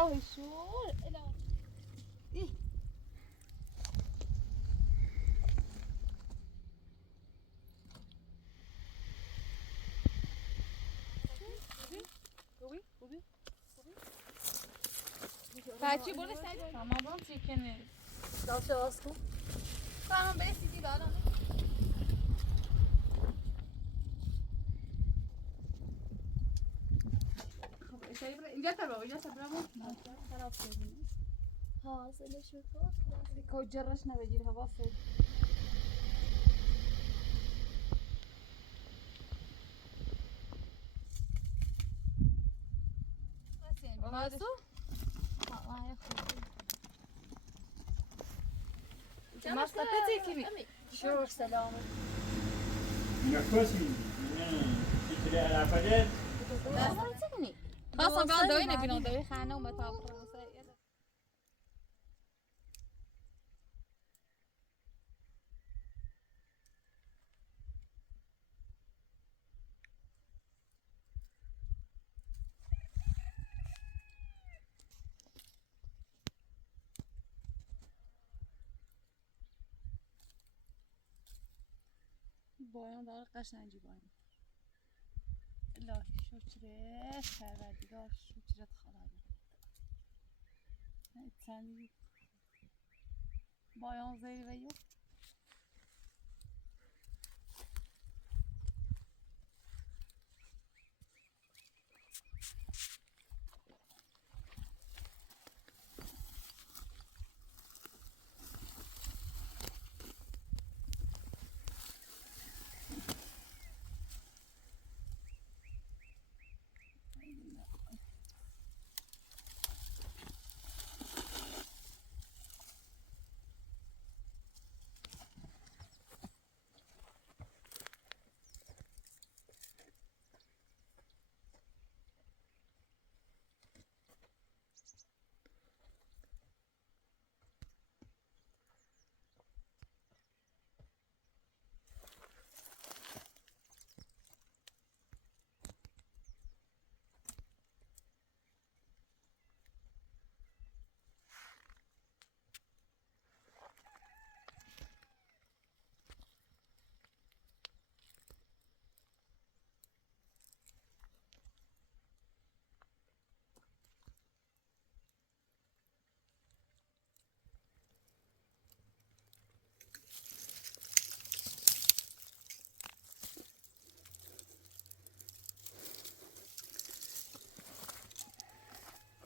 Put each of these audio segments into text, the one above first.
الهی شور الهی بچه برو سعی تمام چیکنه داشته واسه تمام برسیدی بالا اینجا تا بابا اینجا تا برامو خراب شدیم حاصلش میکنم کو جرش نبگیر هوا سد واسه ما ما استفدتي كذي شو سلام نكوسي تشتري على فجر ما تغني خاصة بعد دوينا بينا دوي خانة وما تعبر بایان داره قشنگی بایم الهی شکرت پروردگار شکرت خدایا سنی بایان زیری و یو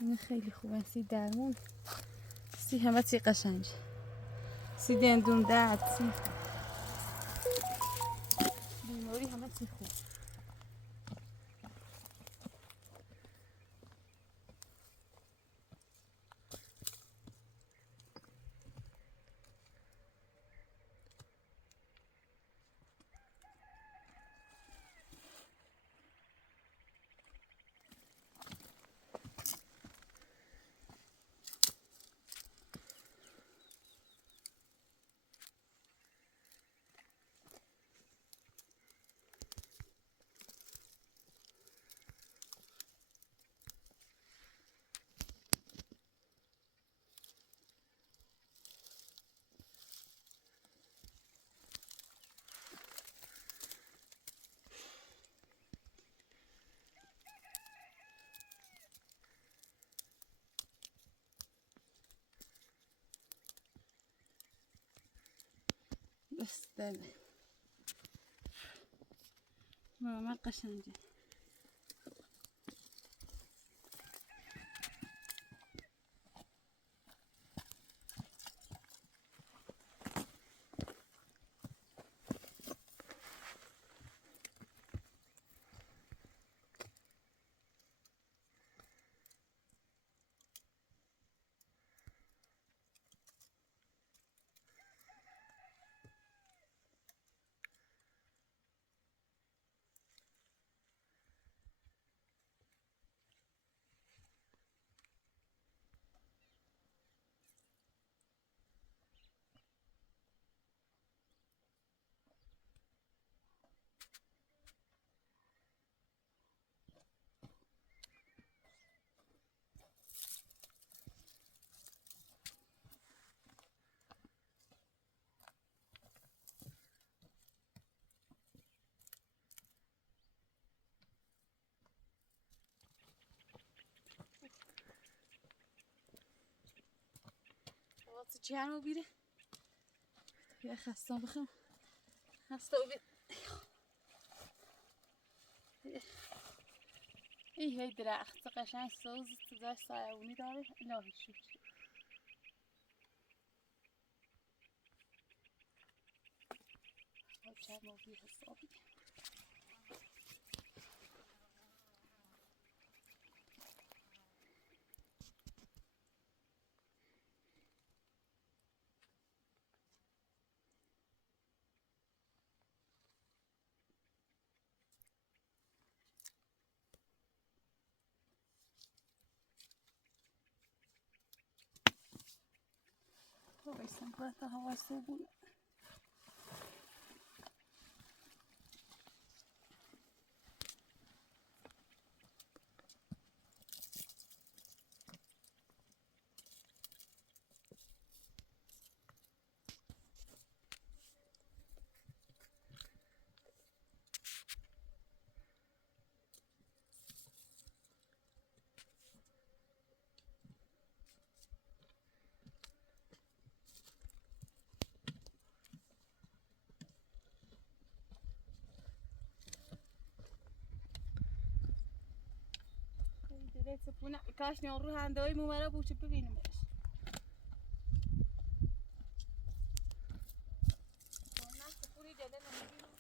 این خیلی خوبه سی درمون سی همه سی قشنگ سی دندون درد سی بیماری همه سی خوب بس بله ما قشنگه Wat het jaar alweer. Ja, ga staan beginnen. Ga staan weer. این هی درخت قشنگ سوز صدای سایه‌بونی داره الهی شکر چند موقعی حسابی وایسم باید تا هوا صبحونه سپونه کاش نیان رو هندای مومرا بوچه ببینیمش نه سپونی دله نمیدونم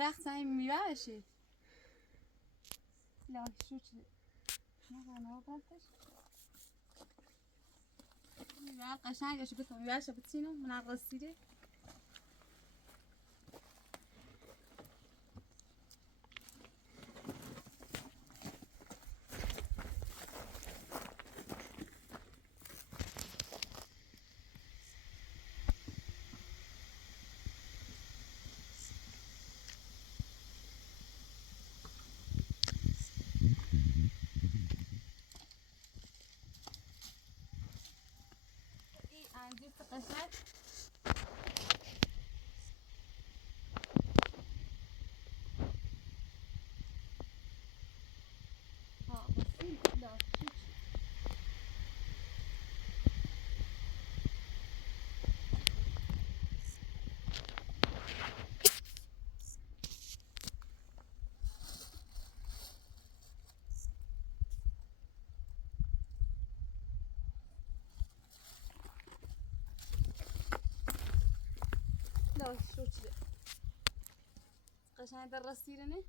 درخت این میوه بشه لاش شو چه نه بردش میوه قشنگش بتون میوهش بتینم من رسیده انجیر قشنگ ها بسیم لاش شو چه لاش شو چه قشنگ در رسیده نه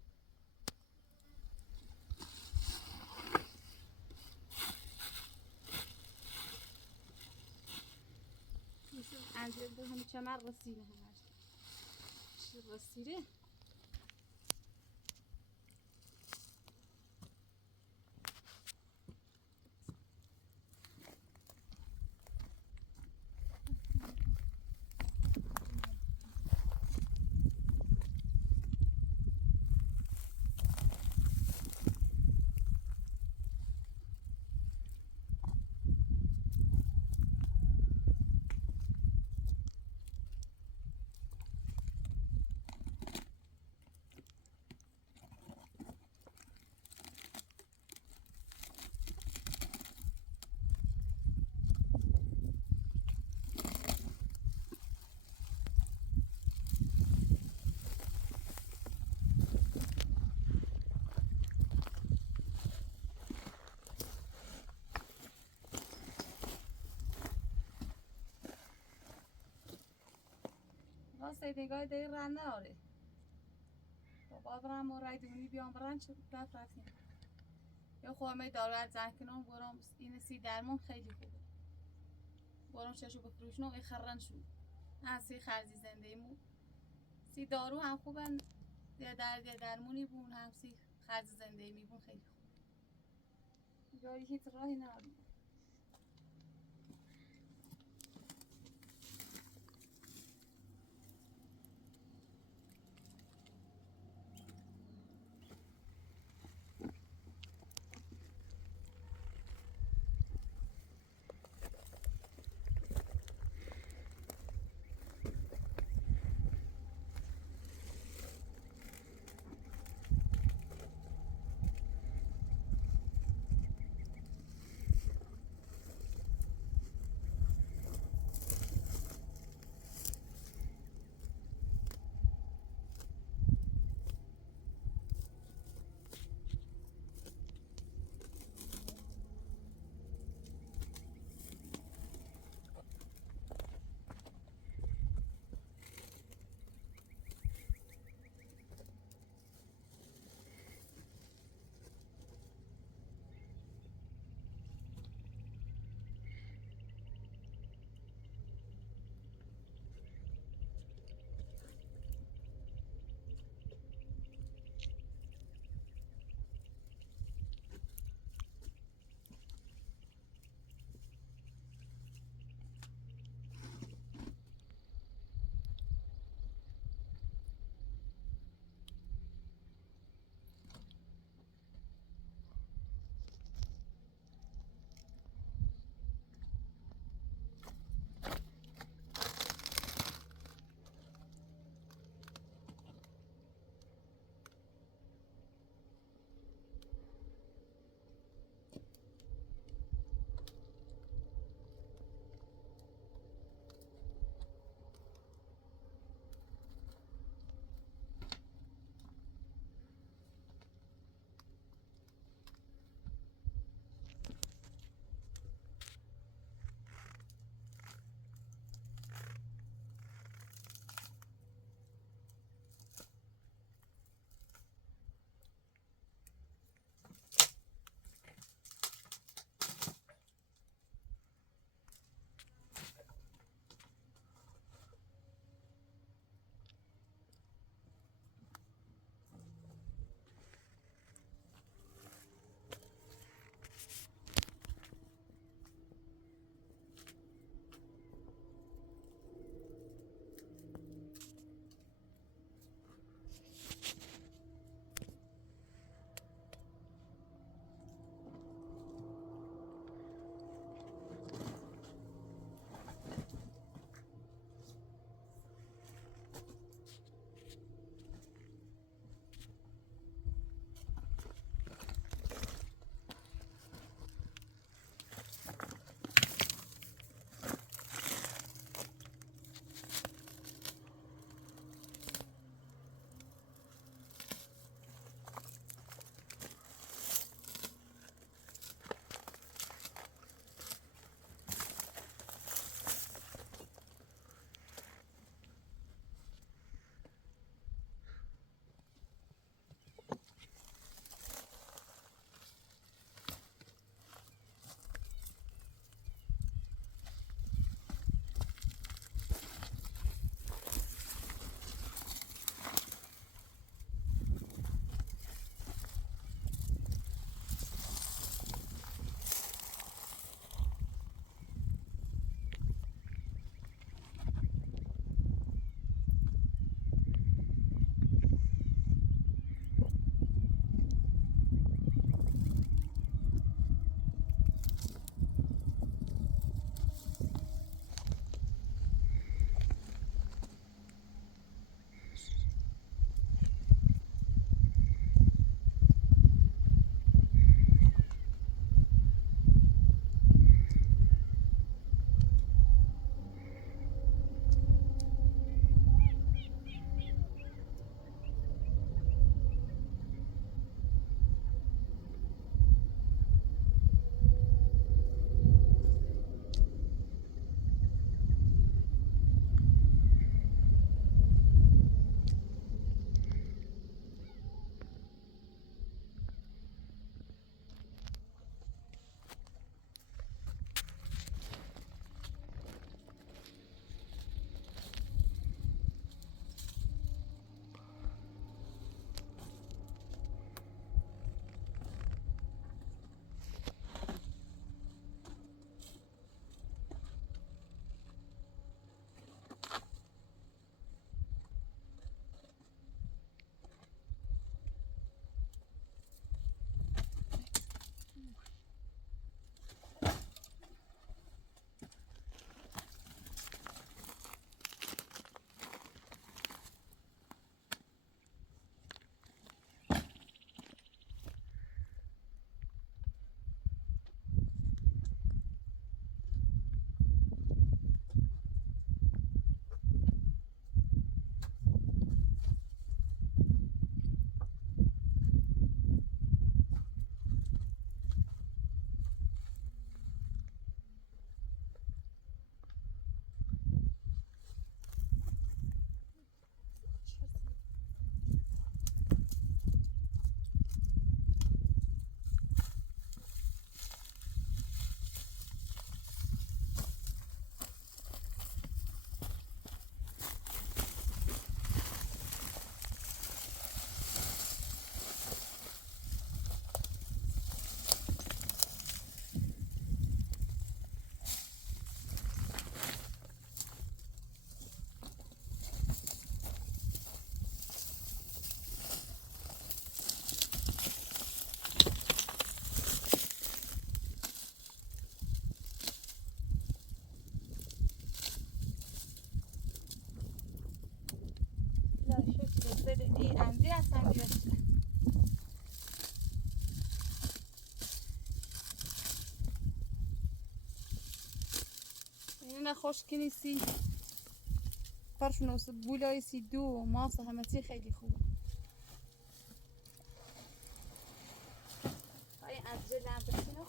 انجیر به همه چمر رسیده همش چی رسیده واسه نگاه دیر رن ناره بابا برم و رای دونی بیام برن چه رفتیم یا خوامه دارد زنکنان برام این سی درمون خیلی خوبه برام چشو بفروشنم ای خرن شو نه سی خرزی زنده ایمون سی دارو هم خوبن یا درمونی بون هم سی خرزی زنده ای میبون خیلی خوب جایی هیچ راهی نداریم عندي اصلا دیوشته این خوش کنیسی فرش نوس بولای سی دو ماسه همه چی خیلی خوبه های عجله هم بسینو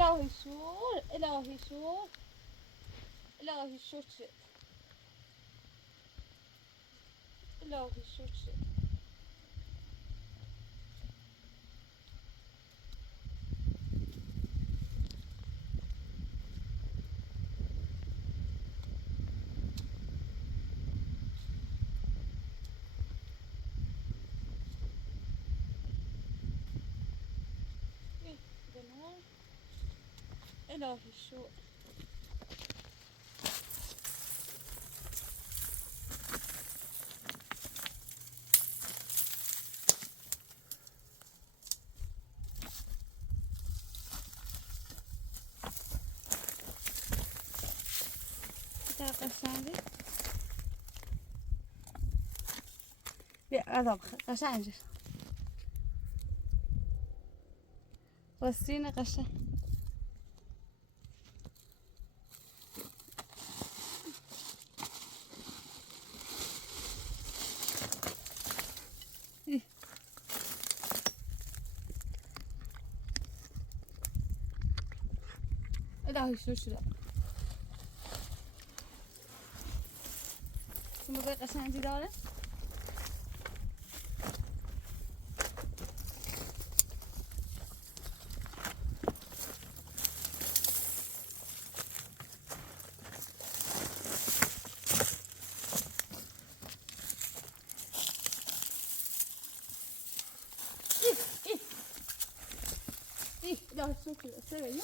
الهی شور الهی شور الهی شور شد الهی شور شد الهی شور قشنگه بیا غذا بخور قشنگه وسطین قشنگ الهی شو شده موقع قشنگی داره الهی شو شده سویه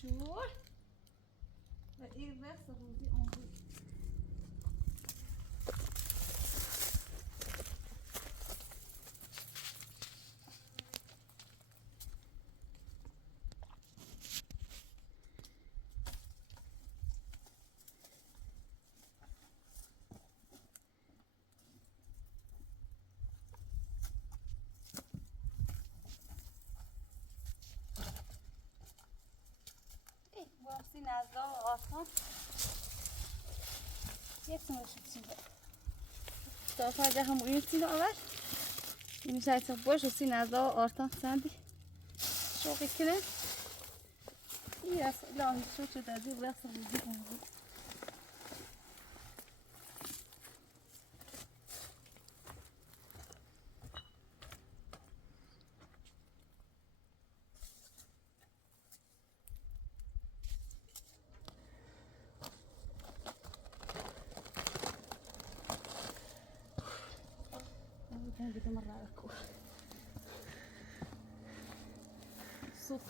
شور و این رقص روزی آنگوی واسه نزدا و آسان یک نوشت چیزه تا فرجه هم این سینه آور این شاید باش و سینه نزدا و آرتان سندی شوقی کنه این از لاهی شو شد از این وقت روزی کنه كده مرة على الكوع صوت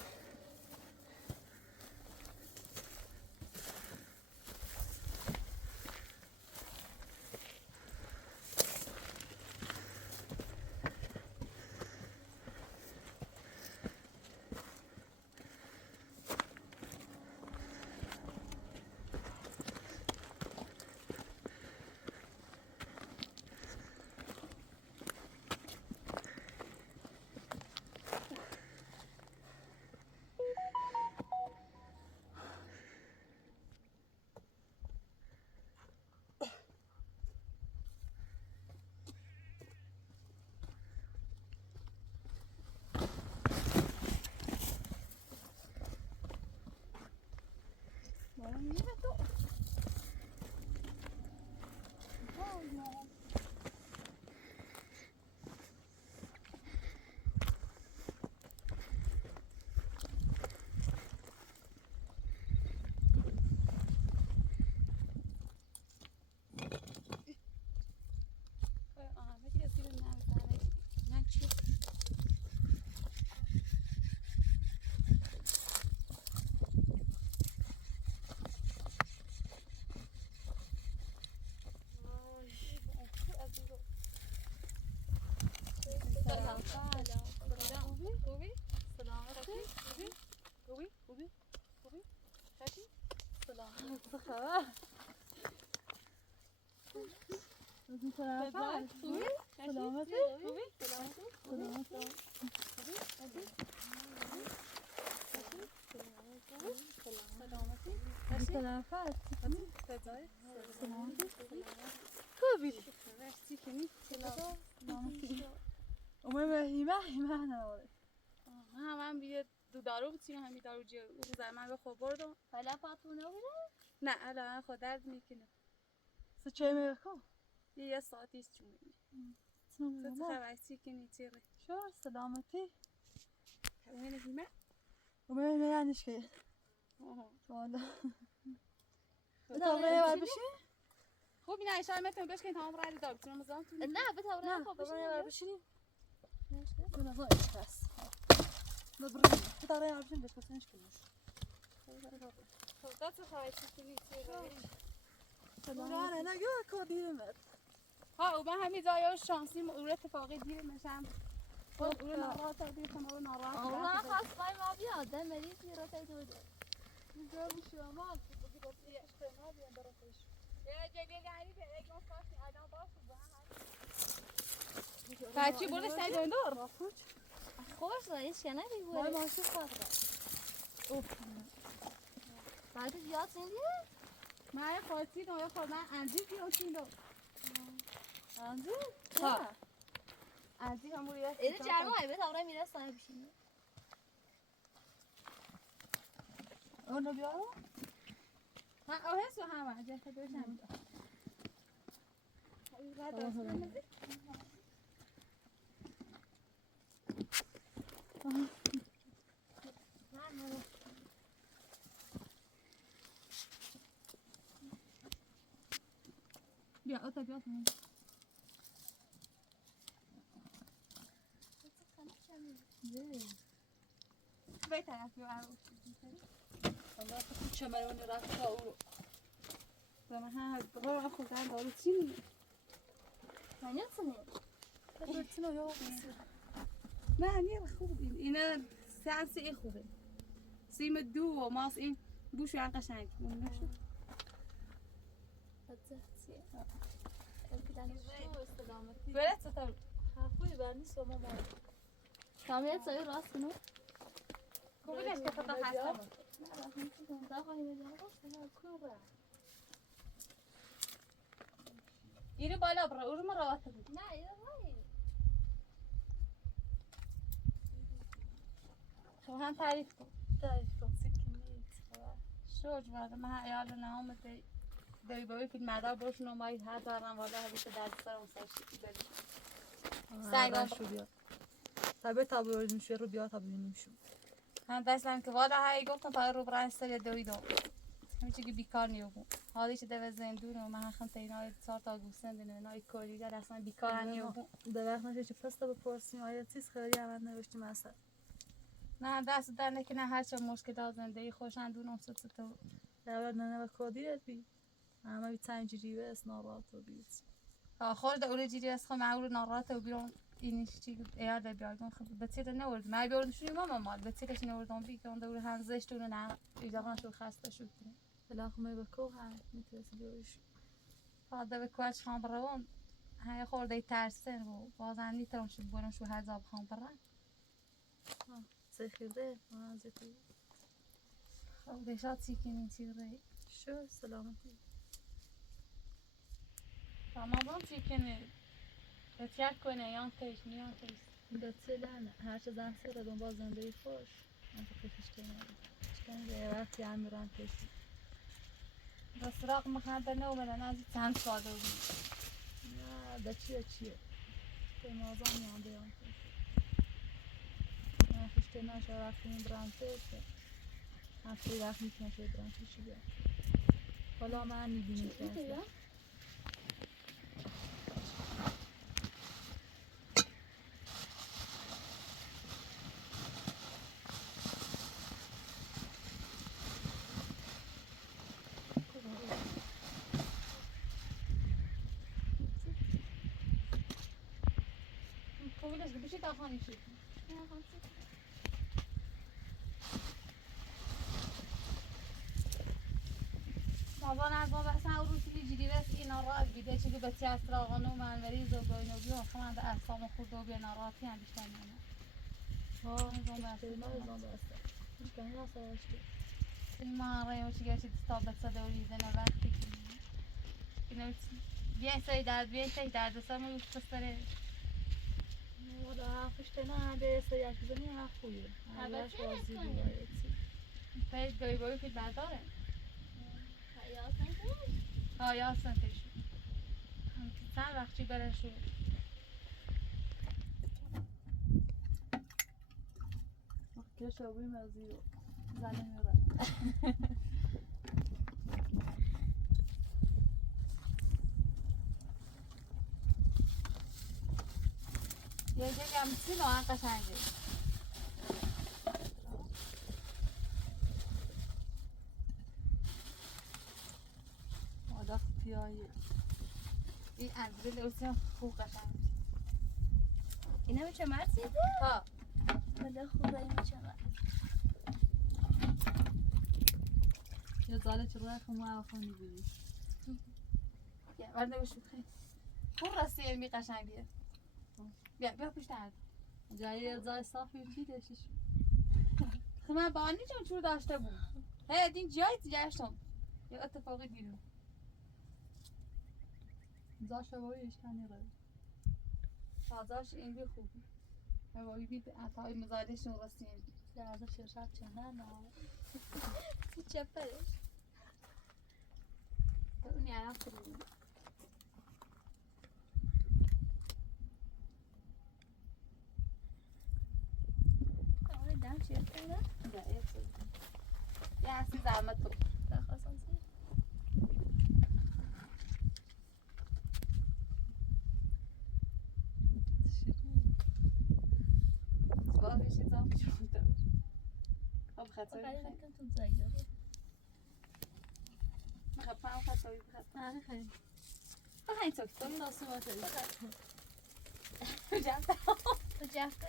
خوبی؟ سلامتی؟ خوبی؟ خفی؟ چه خبر؟ خوبی؟ سلامتی؟ خوبی؟ هم بیه دو دارو بچینم همی دارو جه او زمان بخور بردم حالا پاتونه بوده؟ نه الان خود درد میکنه چه میخوام؟ یه ساعتیست چون میکنه تو خواهی کنی چیره شو سلامتی همین هیمه ومن یعنیش که آها والا بتابره بتابره بشی؟ خوبی نه اشاره میتونم بهش که تمام رای دار بچینم مزام تو نه بتابره خب بتابره بشین بشی؟ نه نه ایش هست ببریم بتابره بشی بهش گفتنش کنیش خب تو خواهی کنی چیره نه نه گه کادیم ها او من همین جایی شانسی او اتفاقی دیر میشم او ناراحت تا دیر کنه او ناراحت الله خواست بای ما بیاد ده مریضی رو تایدوده اینجا میشه اما بگی با پیش کنه بیان براتش یه جلیل یعنی به اگه خواستی آدم باشه با هم بچی برو سعی دندور خوش رایش کنه وای بیگوره ماشین خاطره بعد زیاد سندیه؟ من خواهی نوی خود من انجیر بیان چیندو اندی؟ ها انجیر هم روی اینه جرمه بتابره میرسه بشینه اونو بیارم؟ ها اوهست و همه جه خدوش هم بیا اوتا بیا به طرف بیا عروس اما تو چه مرونی رفت تا او و من هم برو خودم دارو چی میگه من یادسونه برتنو یا نه نیه خوب اینا سانس ای خوبه سیم دو و ماس این بوش و قشنگ نمیشه بزرچیه اکیدانش شو استدامتی برات تا حرفوی برنی سوما ما کامیت سایه راست کنو کوبیدش که فقط هستم دا خواهی بجاره اینو بالا برو اون مراوات بود نه ایده بایی خب هم تعریف کن تعریف کن سکنیت شوج بعد ما عیال نام دی باید که مدار باش نمایی هر دارم والا همیشه درد سرم سرشی داری سنگام شو بیا تابه تابه بردیم شو رو بیا تابه بینیم شو هم دستم که والا هایی گفتم تا رو برنسته یا دویدو همیشه که بیکار نیوگم حالی که دو زندون و من هم تینای 4 تا گوسفند دینه نای کولی در اصلا بیکار نیوگم در وقت نشه چه پس تا بپرسیم آیا چیز خیلی عمل نوشتیم اصلا نه دست در نکنه هر چه مشکلات زندگی خوشن دونم ست تو در وقت نه کودی بی اما بی تنجری بس نارات و بیت خورد اولی جیری از خود معول ناراحت و بیرون اینش چی ایار ده بیارم خب بچه نورد من بیارم شونی ماما مال بچه‌ش نوردم بی که اون دور هم زشتونه نه ایجابان شو خسته شد بلا خو می بکو هم میترسی بیاریش فقط به کوچ خان برام های خورده ترسن و بازن نیترم شو برم شو هزاب خان برام سخیده من زیتی خب دشات سی کنی چیره شو سلامتی تمام سی کنی بچیک کنه یان تیش نیان تیش دتیلن هر چه زن سر دنبال زندگی خوش من تو کشته نمیدونم چون یه وقتی هم میرن کشی دستراق مخنده نومدن از چند سال بود نه ده چیه به مازان میانده هم کشی من کشته نشه وقتی این برانته که هفته وقت میتونه که برانته شو بیاد حالا من میبینی که اصلا خوبیلش که بشید آخانی شید نه خمسه بابا نه بابا اصلا روسی جدی بس اینا را بیده چه که بچه استراغانو منوری زوگاینو بیو خمان ده احسام خورد و بینا راتی هم بیشتر نمید ما رأيه وش جالس تستوبت صدوري إذا نبات كنا بيا سيداد بيا سيداد سامو يفسره ولا فشتنا به سیاق زنی خویه. البته بازی نکنی. بیاید. فايد جاي بوي في برداره حیات نکنی ها یا سنتش هم چند وقتی برشو که شبیه مزیو زنی میره. یه جگم چی نوع قشنگه آدم پیایی. این انزوی لوسیم خوب قشنگه اینا میشه مرسیده؟ ها بله خوبه این میشه یه زاله چرا که ما آخونی بودی. یا ورده بشو خیلی خوب راستی علمی قشنگیه بیا پشت عرض جایی زای صافی چی داشتش؟ خب من با آنی جان چور داشته بود هی دین جایی تیجاشتم یا اتفاقی دیدم زای شبایی اشکنی رو. تازهش این بی خوبی هوایی بید اتای مزادشون راستی این بید زرده شرشت چنه نه. چه پرش تو اونی الان خوبی آره دم چیه کنه؟ یه هستی زحمت تو درخواستم چیه؟ زبا بشید زام شروع دار خب خطایی بخیلی بخیر نکن تو زایی داری خب فهم خطایی بخیر نه خیلی. بخیر تو تو این داسته باید جمع تو جفته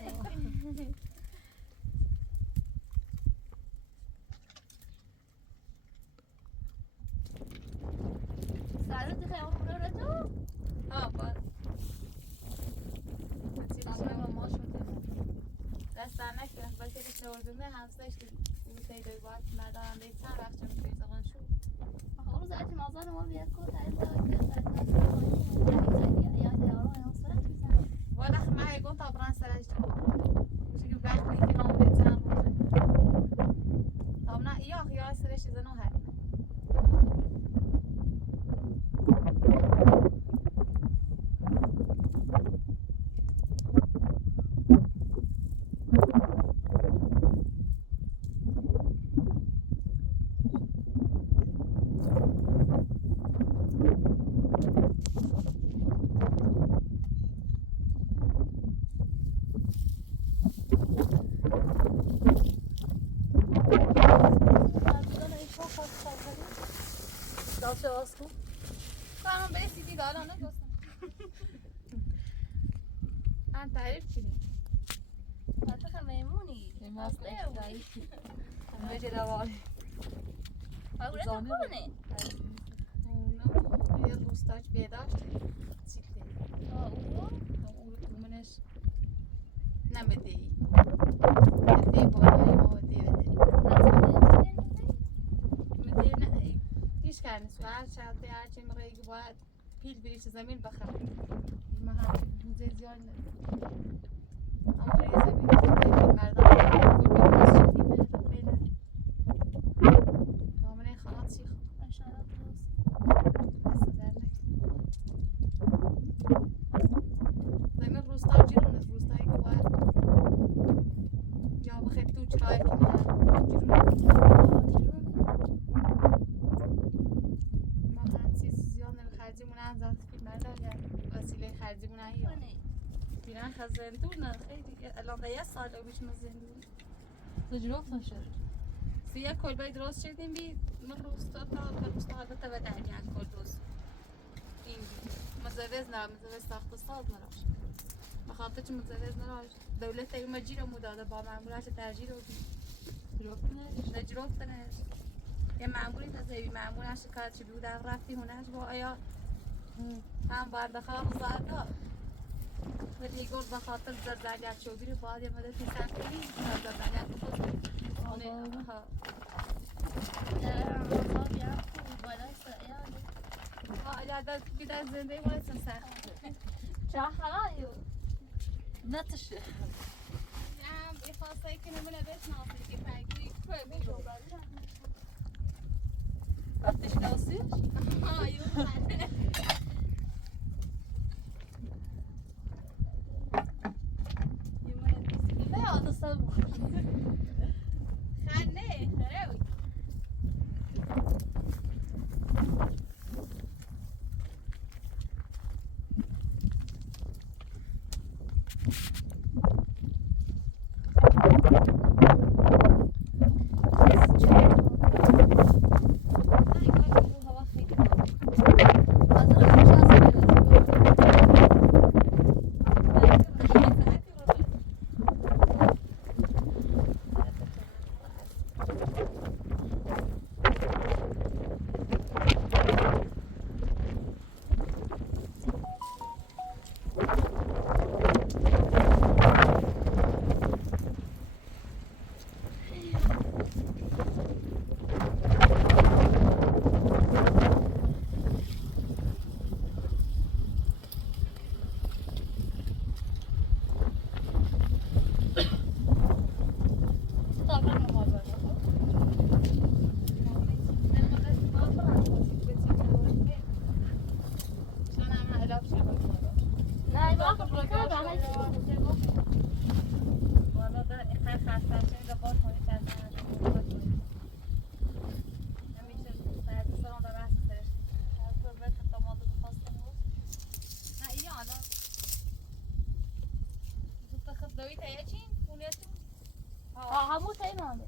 سالو دیگه اون رو تو؟ ها باید سامن ماش میکنه. دست در نکنه باید که دیگه نوردونه همسایش که اون تیدوی باید مردان دید چند وقت چون توی زغان شد آخه روز ایتی مازان ما بیاد که تایید داد که تایید یا دیارو یا سرت میزن باید اخی من گون تا بران سرش چون که وقت نیکی نام دید زن روزه تا نه یا خیال سرش زنو هر داسته واسکو. کنم به سیدی دارم نگستم من تعریف کنیم حتی که میمونی این ماسته دایی. همه جدا واری. آگوره تو زانه کنه اونو یه روستاج بیداشت چیکته او اومنش نمیده ای مده بالایی ما مده بده مده نه هیچ کنیست و هر شرطه هرچی مرایی باید پیل بریش زمین بخرم ما هم بوزه زیاد نداره اما روی زمین پیل مردم کل بیداست شدی مردم بیله تامنه خانات چی خود انشاءالله درست دست در نکن زمین روستا جیرون است روستایی که باید جا بخیر تو چرای کنه جیرون ما هم چیز زیاد نمیخرجیمون هم زاد فیلم مردم یا وسیله خرجیمون هم یا کنه بیرن خزندون نه خیلی الان یه سال بیش ما زندون زجروف نشه. سیاه کلبه درست شدیم بی من روستا تا روستا البته به درگه کل درست این بی مزوز نه مزوز ساخت ساز نراش بخاطر چه مزدز نراش دولت اگه مجیر رو داده با معمولاش ترجیح رو نجروف کنش یه معمولی تازه معمولاش کار چی بود در رفتی هونش با آیا هم باید بخواه زاردا ولی گفت بخاطر زرزنگت شو بیرو باید یه مدتی سنگی زرزنگت بخود اونه ها اجازه بیدر زنده باید سخت چه حالی نتشه هم بخواسته که نمونه بیت ناصری که پیگوی که بیرو وقتش ناسیش ها یو نه آتا سبو خانه خروی همو تیمامه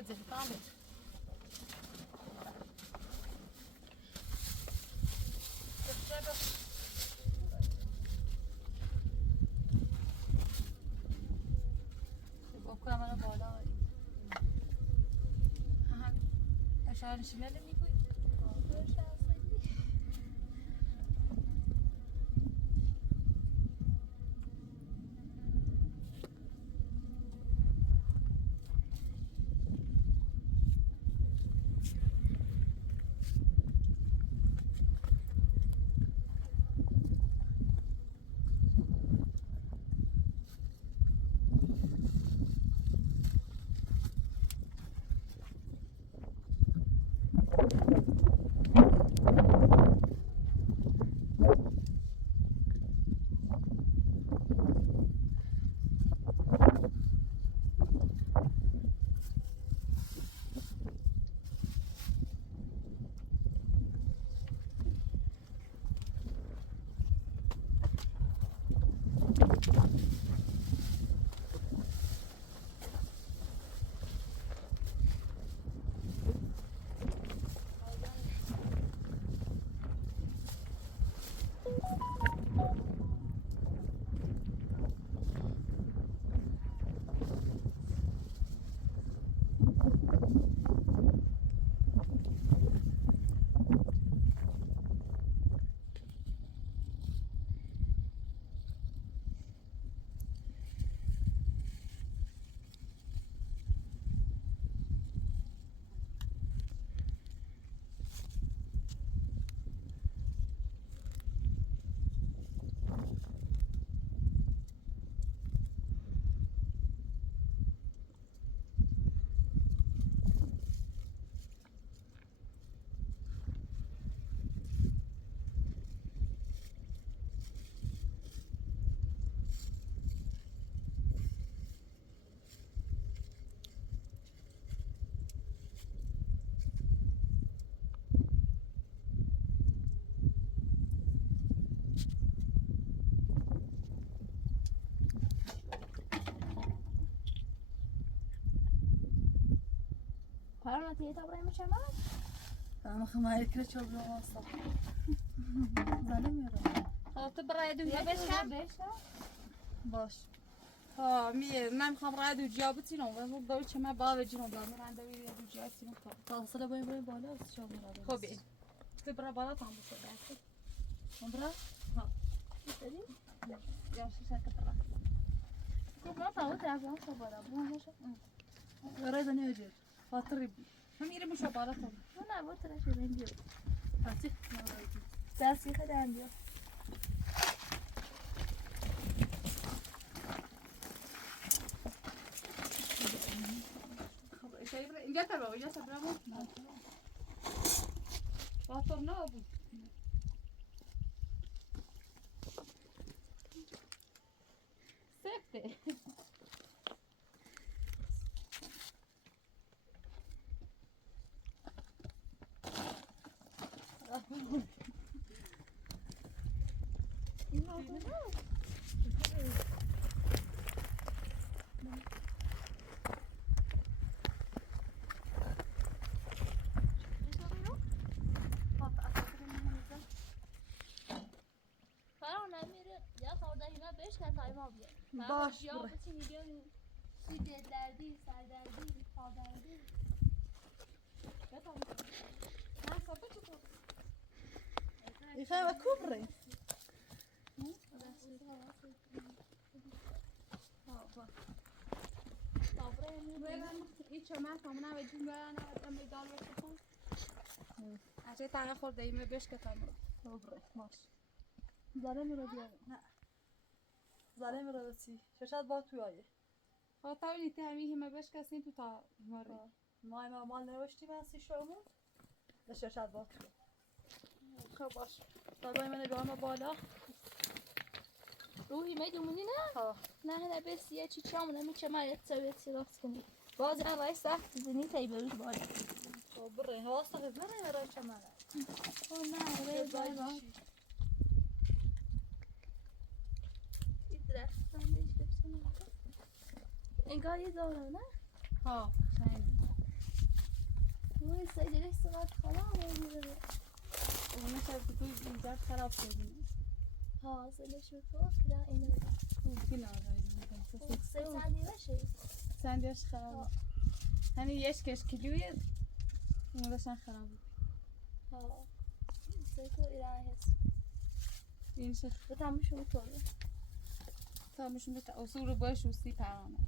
بده فهمت بکنم منو بالا اشاره نشینه میگوی فرما تیتا برای میشم اما خمایی که چه بلا واسه زنه میره خاطر برای دو یا بشم باش ها من میخوام راه دو جا بتینم و دو چه من با وجینم دارم رنده وی دو جا بتینم تا اصلا باید بالا است شما را خب تو برای بالا تام بشه بس عمره یا شش تا خب ما تا اون طرف هم بالا باشه برای زنی اجر خاطری بی من میرم شو بالا تام نه با طرف بریم بیو اصلا دستی خیلی اندیو اینجا تا بابا اینجا صبر ما باطر نه ابو سفته باش یا بتونی بیاری سوی دردی سردردی پادردی ایخه و کبره هیچ ما تمنا بدیم بیان و میدان بکنم اگه تا خورده ایم بهش کتام کبره باش زنه میره بیاره نه زنه میره بسی ششت با توی آیه خاطر نیتی همی همه بهش کسی تو تا ماری ما مال نوشتی من سی شومون به ششت با توی خب باش بابای من بیام بالا روحی میدونی نه؟ ها نه هنه بسیه چی چامونه میچه مرد سویت سراخت کنی باز این رای سخت زنی تایی بروش بالا کبره هواستا بزنه میره چه منه نه رای بالا این درخت بندش بسنه انگار یه داره نه؟ ها شاید روی سیدش سقط خراب میره اون شب تو اینجا خراب شدی ها سیدش میکنه که اینو کی نداری سندی باشه سندیش خراب hani یشکش کلیوی اون داشتن خراب بود ها سیدو ایران هست این شد بتمش میکنه تا میشون به اصول باش و سی پرانه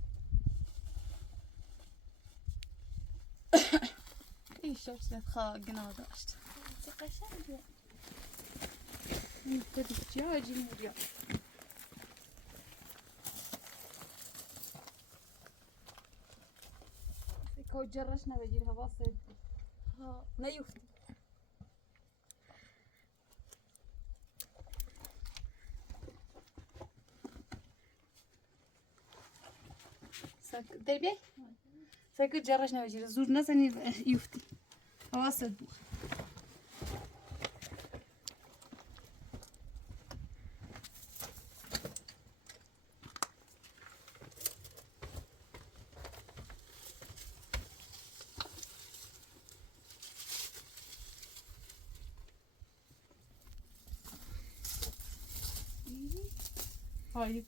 این شخصیت خواه گناه داشت چه قشنگه این کدی جا جمهوریا که جرش نبگیر هوا سید ها نیفتی دربی ساکو جرش نبگیر زور نزنی یفتی هوا سید بو Hayır.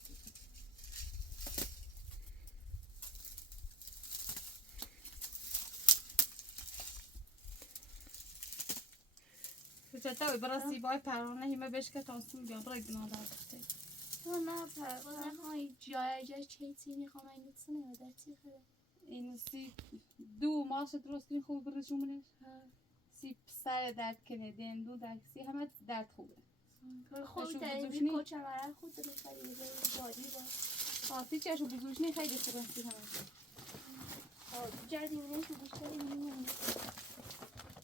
Fıçata biraz zibay pervane hime beş kat olsun ya bırak günah dağıtıktı. نه پرواز های جای چیزی خانه نیستن و درتی خیلی این سی دو ماش درستین خوب برشونه. سی سر درد کنه دین دو درد سی همه درد خوبه. خود تریبی کوچه مرا خود بخری بادی با آتی چشو بزوجنی خیلی خوبه همه. جدیدی که بیشتری میمونی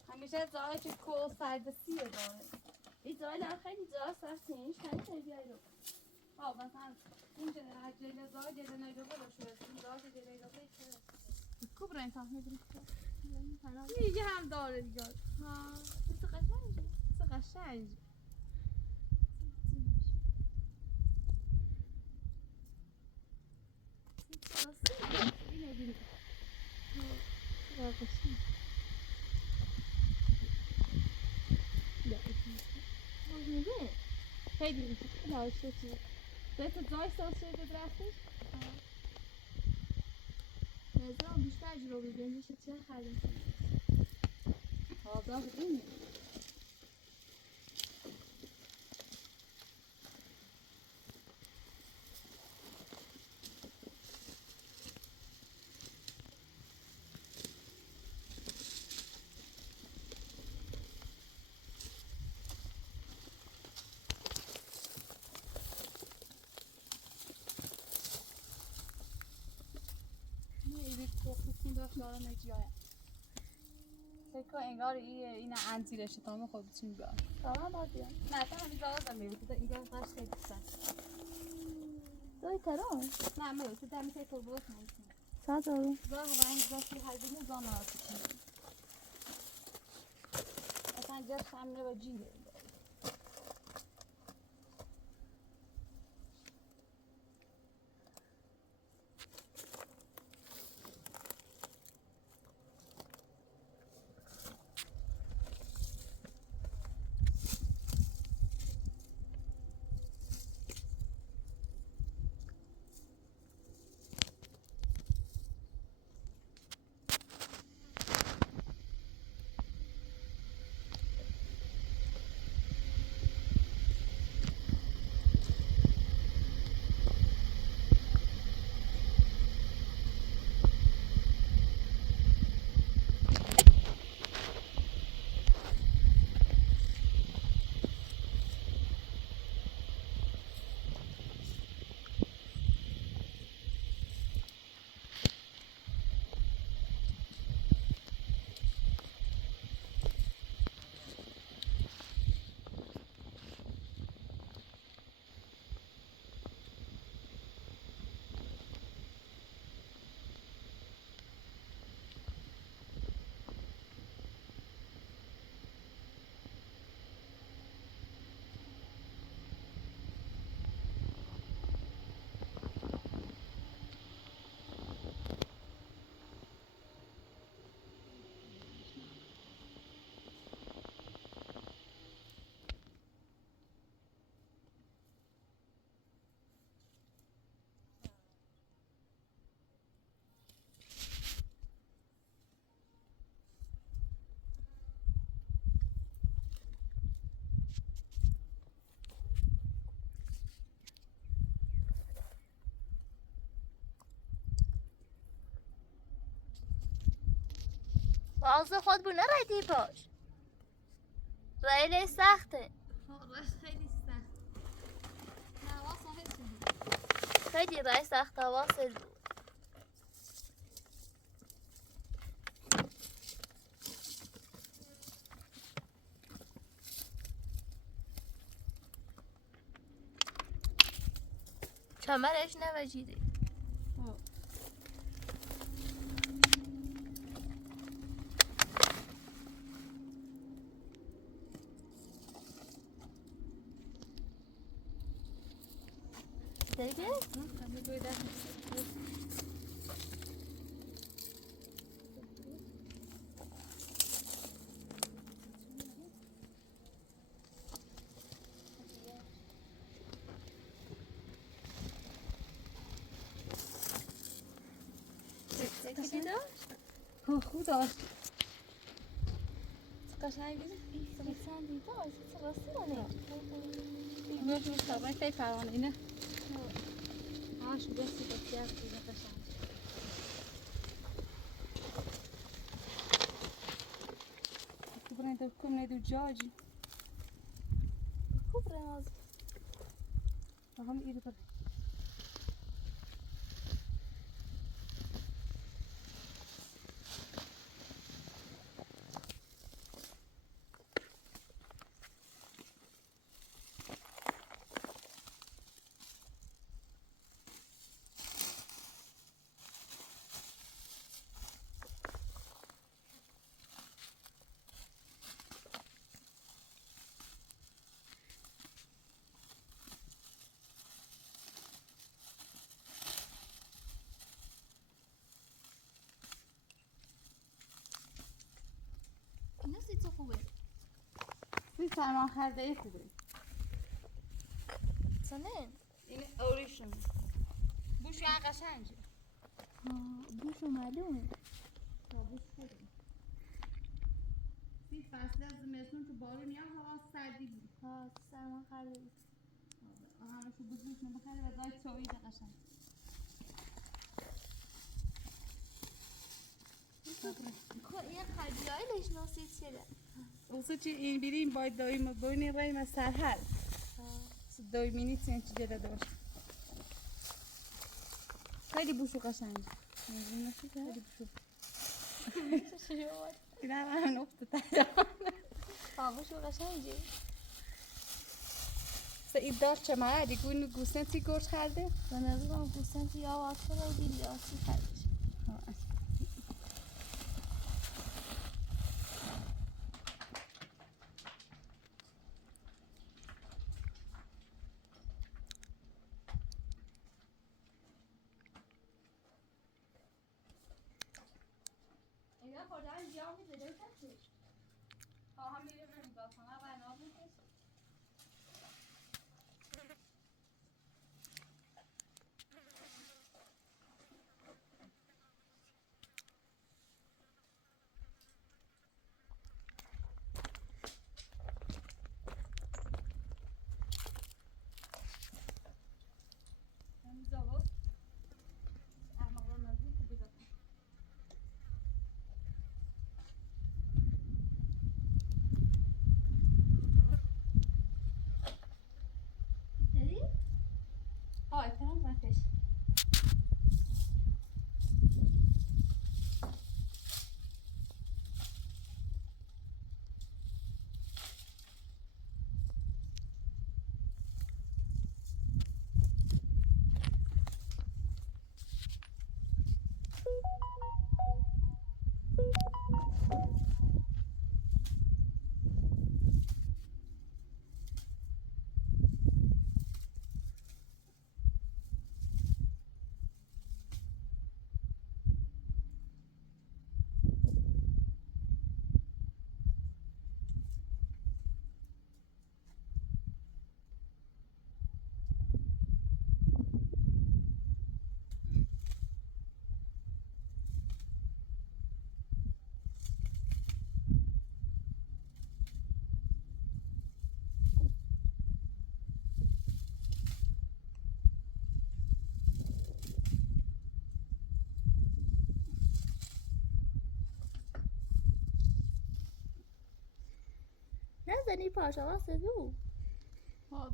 همیشه زای چه کل سردسیه داره. این زای خیلی زای سخته اینش خیلی تریبی رو ها مثلا این جلیل زای جلیل نیروبه شده این زای جلیل نیروبه چه کبرا این تحمیل میگه هم داره دیگه ها مثل قشنگه چه قشنگ اینه بینه خیلی میشه داشته چی بهت جای ساز شده درختش نظام بیشتر جلو بگنجش چه خریم آداب اینه این داشت دارم اجیاه فکر انگار این انزیرشه تا ما خودتون بیار تمام بازی نه تا همیز آوازم میبود اینگار قرش خیلی سن دای ترام نه میبود تو دمی که تو بود نمیتونی ساعت دارم زاه رنگ زاهی هزینه زاه نهاتی کنی اصلا جرش همینه با جیره واسه خود بو نرایدی باش رایل سخته خیلی سخت نه واسه هیچی خیلی رای سخته واسه چمرش نوجیده دیگه؟ همه دوی دست دیگه داشت؟ خوب داشت قشنگی سریعتر دیده آیزه راستی رانه این گوش مستقبل خیلی پروانه اینه همشون بسی بسیار خیلی قشنگ خوب نیدو کم نیدو جاجی خوب رناز هم ایرو بره اینا سی تو خوبه سی سلمان خرده ای خوبه سنن این اوریشون بوش یه قشنگه. بوشو معلومه. سی فصل زمستون تو بارون یا هوا سردی بود. ها سرما خرده بود. همشو بزرگ نمیخواد و دای چایی قشنگ. یه خرجایلش ناسید شده. اوسو چی این بیریم باید دایم بونی رایم سرحال. دای مینی چنچ جلو داشت. خیلی بوشو قشنگ. خیلی بوشو. اینا هم نقطه تایید. بوشو قشنگه. این دار چه مردی گون گوسنتی گرد خرده؟ به نظرم گوسنتی یا واسه رو دیدی آسی خریدش. اینا خوردن جا میده دو کسی. هم میریم نمیداد کنه و ناب میکش. احترام بکش. نزنی پاشا سدو.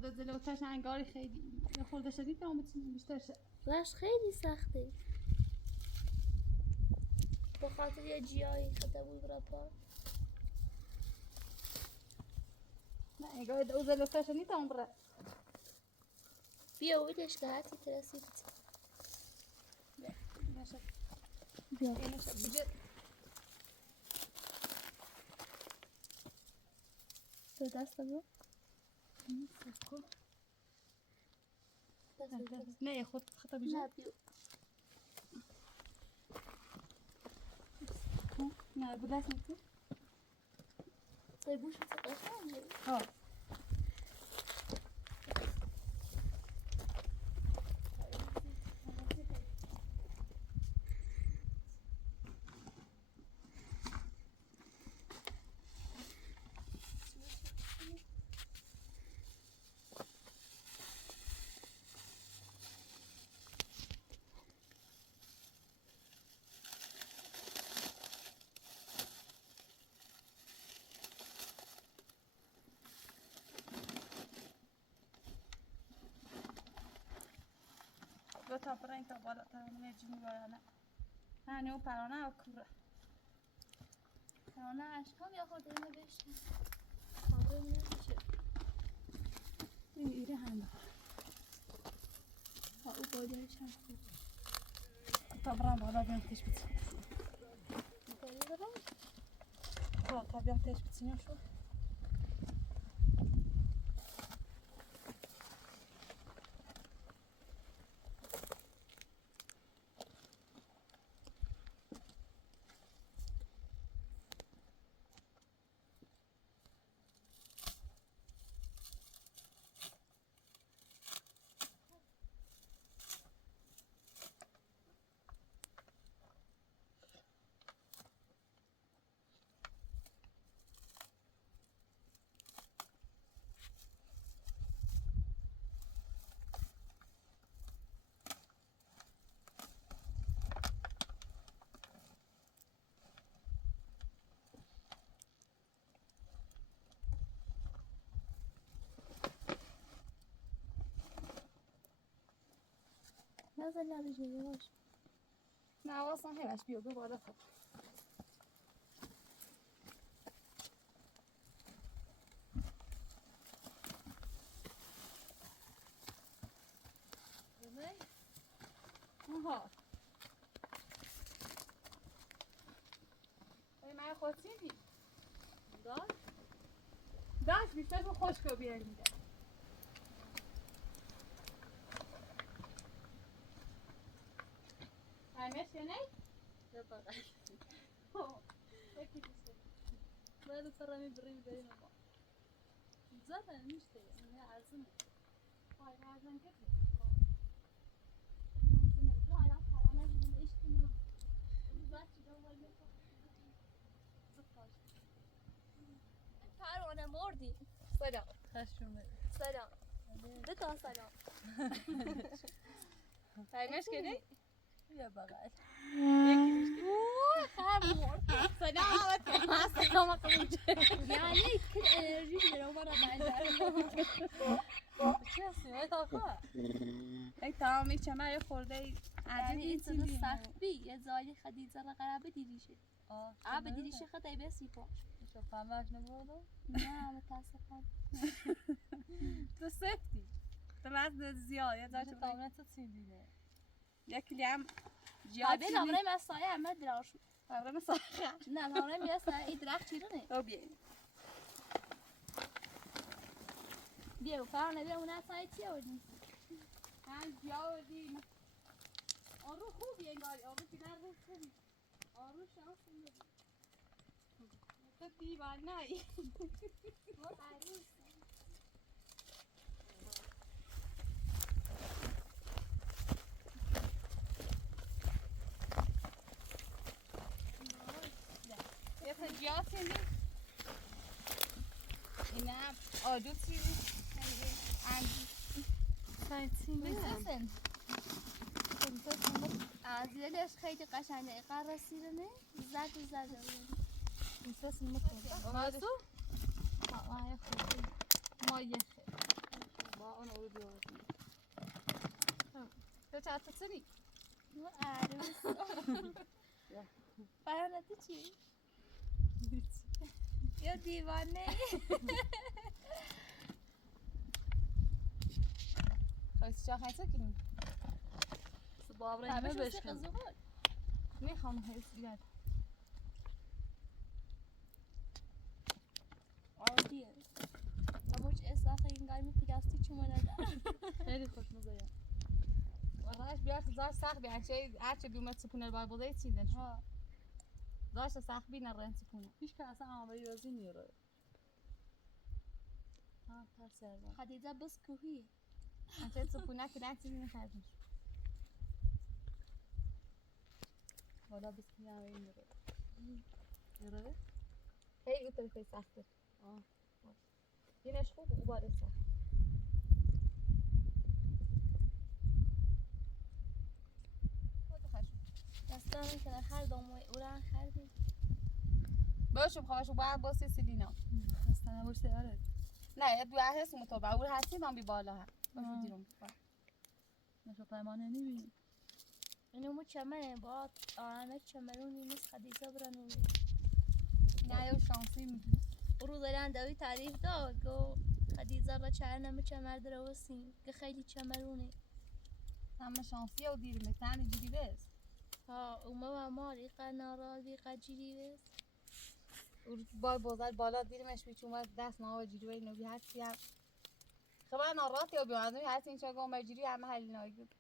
به دلوتش انگاری خیلی یه خورده شدید به آمدیم بیشتر شد. رشت خیلی سخته. به خاطر یه جیایی خطه بود برا پا. نه انگار دو دلوتش نیست اون برا. بیا ویدش که حتی ترسید. نشد. بیا. نشد بجد. تو دست بگو. سکو. دست بگو. نه خود خطا بجد. نه بیو. نه بود دست نیست. توی بوش بسه قشنگه. ها. دو تا برای تا بالا تا نجمی بالا نه اون پرانه و کوره پرانه اشکام یا خورده اینو بشتن خواهده نمیشه این ایره هم او بایدهش هم خود تا برام بالا بیان تش بیتیم بایده دارم تا بیان تش بیتیم شو نزل نرجع يواش. نه واسه همش بیا به بالا خب. آها. من خودتی بی. داشت بیشتر رو خوش که بیار میده. همش که نه؟ يا بغل یکی بیشتر. ما ترى مي بريم بينما زاد نشتي انا عازمه خواهی ازن که پروانه مردی. سلام. خشومه سلام. دو تا سلام. همش که نه؟ يا بغل خر مرد. سلام یعنی کل انرژی میره مرا بندر. چی هستی؟ ای تاقا ای تمامی چمه خورده یعنی عجیبی این سر سخت بی یه زالی خدیجه را قرابه دیریشه. آب دیریشه خدای بسی پاش. شو فهمش نبودو؟ نه متاسفم. تو سفتی تو وزن زیاد یه چه جا تامنه تو چی دیده؟ یکی هم ها زیاد بیل امره مسایه همه دراشو. خبره مساخه نه امره میرسه این درخت چیرونه. تو بیایی بیا فرانه بیا اون اصلا چی آوردی؟ هم بیاوردیم آرو خوبی انگاری آرو پیدر رو خوبی آرو شانس میدی تو دیوان نایی ما عروس. یه تا جیات سیدیم اینم آجو سیدیم انجی پرنسسن. از یلش خیلی قشنگه. قرار سیرونه زد. پرنسس مطلق مادو ما یه خوبی. ما یه خیلی با اون رو بیاوردیم تو چه تا سری ما عروس. فرانه تو چی؟ یا دیوانه. خواهیسی چه خیلی کنیم بابره همه همه بشکن قزوقات. میخوام حیث بیاد عادیه. اموش اصلاح این قایمی پلاستیک چمونه دار. خیلی خوشمزه والله بیار تو زار سخت بیان هرچه بیومد سپونه باید بوده چیزن ها. داشت سخت بی نرین سپونه هیچ که اصلا آماری بازی نیاره ها تا سرده خدیجه بس کوهیه. هرچه سپونه که دن چیزی نخردش بالا بسکنی همه این نیاره نیاره؟ خیلی اوتر خیلی سخته اینش خوب او باره سخت خود خشم دستانه که هر داموی اوران خردی. باشم خواهشو باید باسی سیلینا خسته نباش سیاره نه دو هست مطابع او هستی نام بی بالا هم باشو دیرم نشو پیمانه نیبین اینو مو چمنه با آرامه چمنونی نیست خدیجه برانوی. نه یه شانسی میگی روز دوی تعریف داد گو خدیجه را چهرنمه چمر دروسیم که خیلی چمرونه. همه شانسی و دیر میتن جیری بس ها اومه و ماری قنارادی قجیری بس. با بازار بالا دیرمش بیچومد دست ما و جیری و اینو بی هستی هم خبر نارات یا بیاندوی هستی این چاگاه مجیری همه حلی نایگود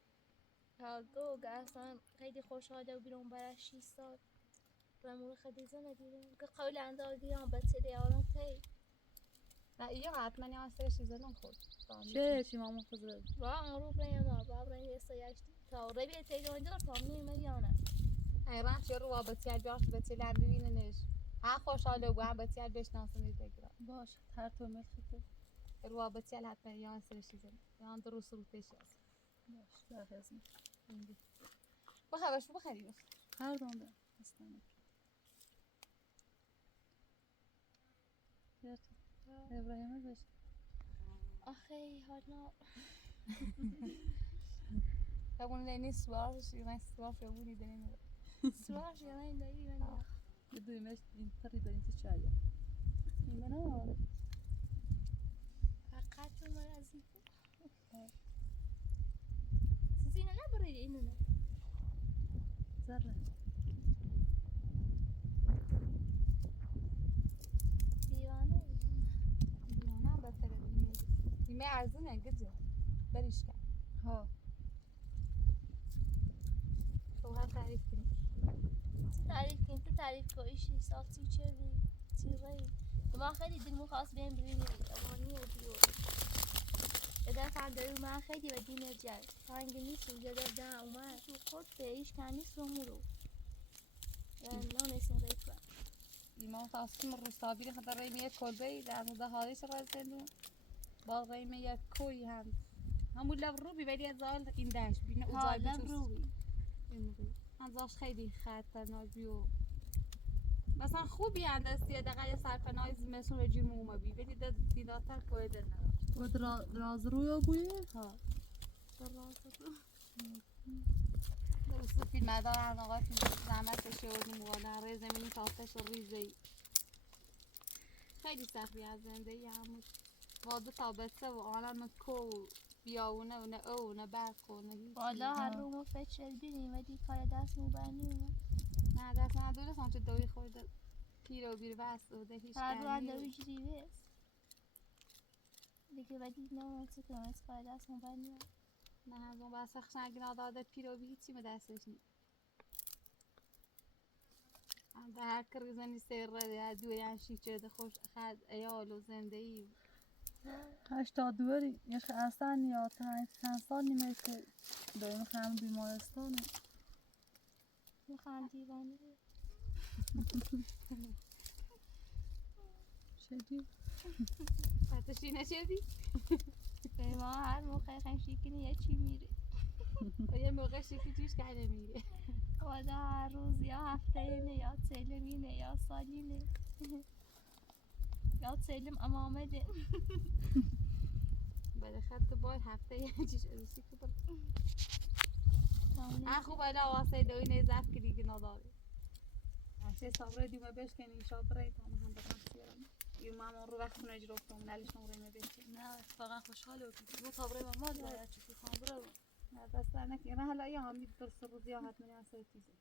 ها گو که اصلا خیلی خوشحاله و بیرون برش 6 سال. رمور خدیجه ندیدم که قول اندازی هم بطری آرام تی. نه ایو حتما یه سر چیزا نخورد چی مامون خزره با آن رو بریم با بریم یه سیاشتی تا ربی تیجا اونجا تا میلیونه. ایران چه رو وابطیل بیاش بطیل ببیننش ها خوشحاله و هم بطیل بشناسنش بگیرم باش هر تو ملخته رو وابطیل حتما یه سر چیزا یه درست رو تیش هست باش در خزم بخواهش بخریم هر دانده هستنه بیار تو ابراهیمه بشن آخه حالا همون لینی سوارش یه سوار فهمونی دنیا سواش یا من دایی من بدویمش این تری داریم تو چایه این نه فقط تو مرزی سیزی اینو نبرید اینو نه ذره دیوانه نه بهتره نیمه ارزونه گذار بریش کن ها تو هم تعریف کنی تعریف کن تو تعریف کنیشی ساختی چردی تیغی ما خیلی دلمون خواست بیم ببینیم اوانی و بیو یه دفعه دارو من خیلی و دیم جل تانگی نیست اونجا دفعه اومد تو خود بهش کنیست رو مورو نانیسیم غیب کنم ایمان خواستیم روستابی خطر ریم یک کلبه در مورد حالش رازدون با ریم یک کوی همون لب روبی ولی از آل این دشت بینه ها اوزای لب بتوس روی ازش خیلی خطرناکی و مثلا خوبی اندستی دقیقا یه سرپناه زمستون به جیم اومه بی ولی دیداتر کوی دل نداشت و راز روی بویه ها درست فیلم دارن آقا فیلم زحمت شوردیم والا ری زمینی تافتش و ریزی خیلی سختی از زندگی همون واده تابسته و آنم کو بیاونه و نه او نه برق و نه هیچی بالا هر رو ما فچل بینیم ولی کار دست مو برنی اومد نه دست من دوله سانچه دوی خورده پیر و بیر بست و ده هیچ هر رو کنی اندوی جریبه است دیگه ولی نه چه کنم از کار دست مو برنی اومد نه از اون بس خشنگی نداده پیر و بی هیچی به دستش نید ده هر کریزنی سیر رده هر دوی انشی چه خوش خد ایال و زندگی 82 یه اصلا یا چند سال نیمه که داریم خیلی بیمارستانه میخوام دیوانه شدی فتشی نشدی؟ ما هر موقع خمشی کنی یه چی میره و یه موقع شکلی توش که نمیره والا هر روز یا هفته اینه یا سلمینه یا سالینه یا سلم امامده بله خط باید هفته یه چیش ازشی که بر خوب اینا واسه دوی نیزف که دیگه نداره اصلا صبره دیمه بشکنی شابره تا هم بکنم سیرم یه مامان رو وقت نجی رفتم نلیش نمره بشکنی نه اتفاقا خوشحاله بود رو تابره ماما داره چی خانبره بود نه دست در نکنی من حالا یه هم میدید درست روزی ها حتما یه سر تیزه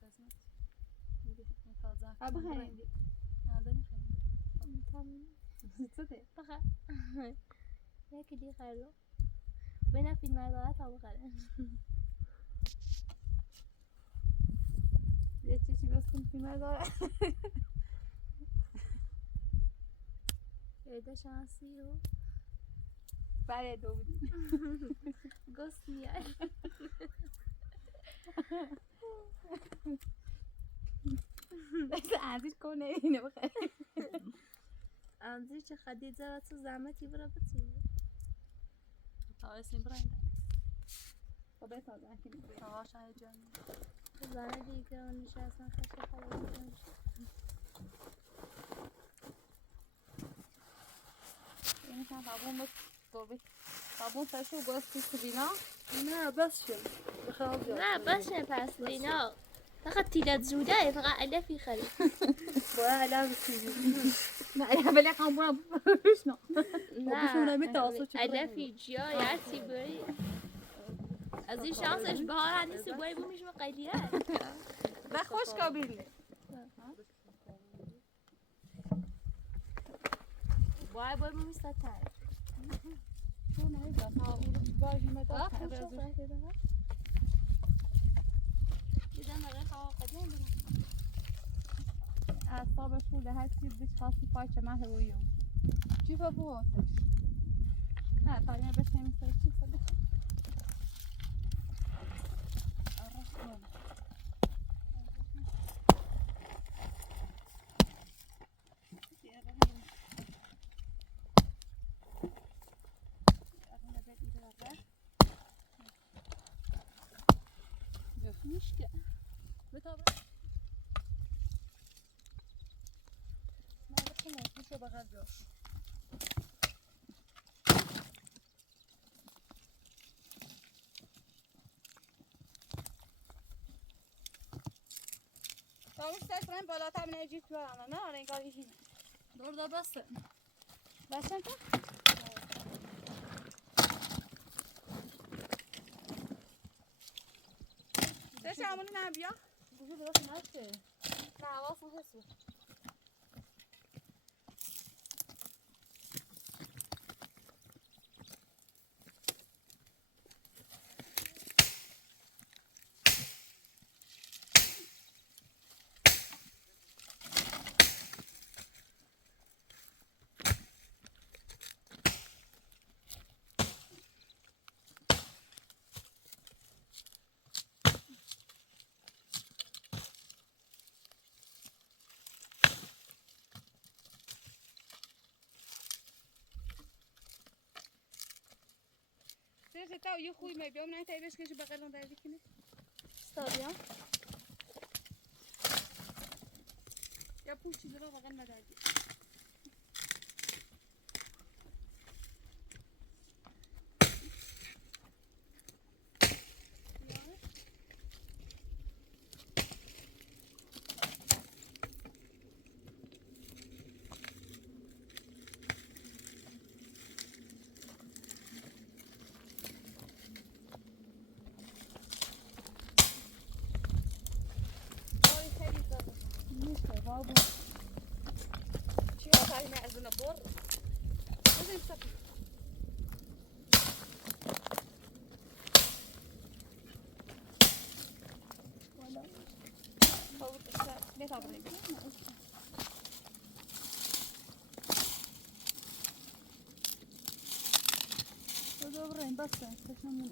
خدمت میگه تازه ها بخیرین نداری خیلی تمام چه ده؟ بخیر یکی دیگه خرلو بنا فیلم مردارت ها بخره یه چیزی بستون فیلم داره ایده شانسی رو برای دو بودیم گست میاد دست عزیز کنه اینه بخیر انزیر چه خدیجه و تو زحمتی برا بتیه تاوسیم برنده خب بتازه اکنی تاواش های جانی زنه دیگه اون نشستن خشه خواهی کنش این کن بابون بود دوبی بابون سرشو گوست تو بینا نه بس شد بخواب جا نه باشه پس لینا فقط تیلت زوده فقط علفی خرید باید علم بسیدی نه یه بله قنبورم بروش نه نه علفی جیا یرتی بری از این شانسش بهار هنیست بایی بومیش ما قیلیه به خوش کابیله بای بومی ستر تو نمیدونم ها اون رو باید آه مدار خوش شد دیدم برای خواه قدیم برم اعصابش بوده هر چیز بیش خاصی پایچه من هویو جیفا بود نه تا اینه بشنیم سر چی ساله میشکه بتابه نه بکنه میشه بغل جاش خاموش سر فرم بالاتر من اجیب تو آنها نه آره انگار هیچ دور دور بسته بس چند تا سه شامونی نه بیا بگو درست نشه نه حواسم هست بود سه تا یه خوی می بیام نه تایبش که بغلون دردی کنه استادیا یا پوشی رو بغل ندردی بابا چی آخری معزونه بر بزنیم سپی بتابریم دورين بس تشمونه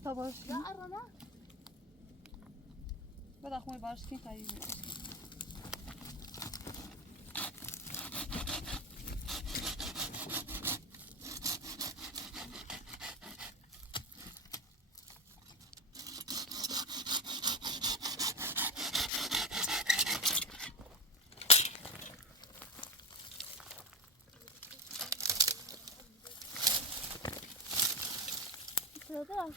بتابرش لا أرانا بدا خوی بارش کی خیلی صداش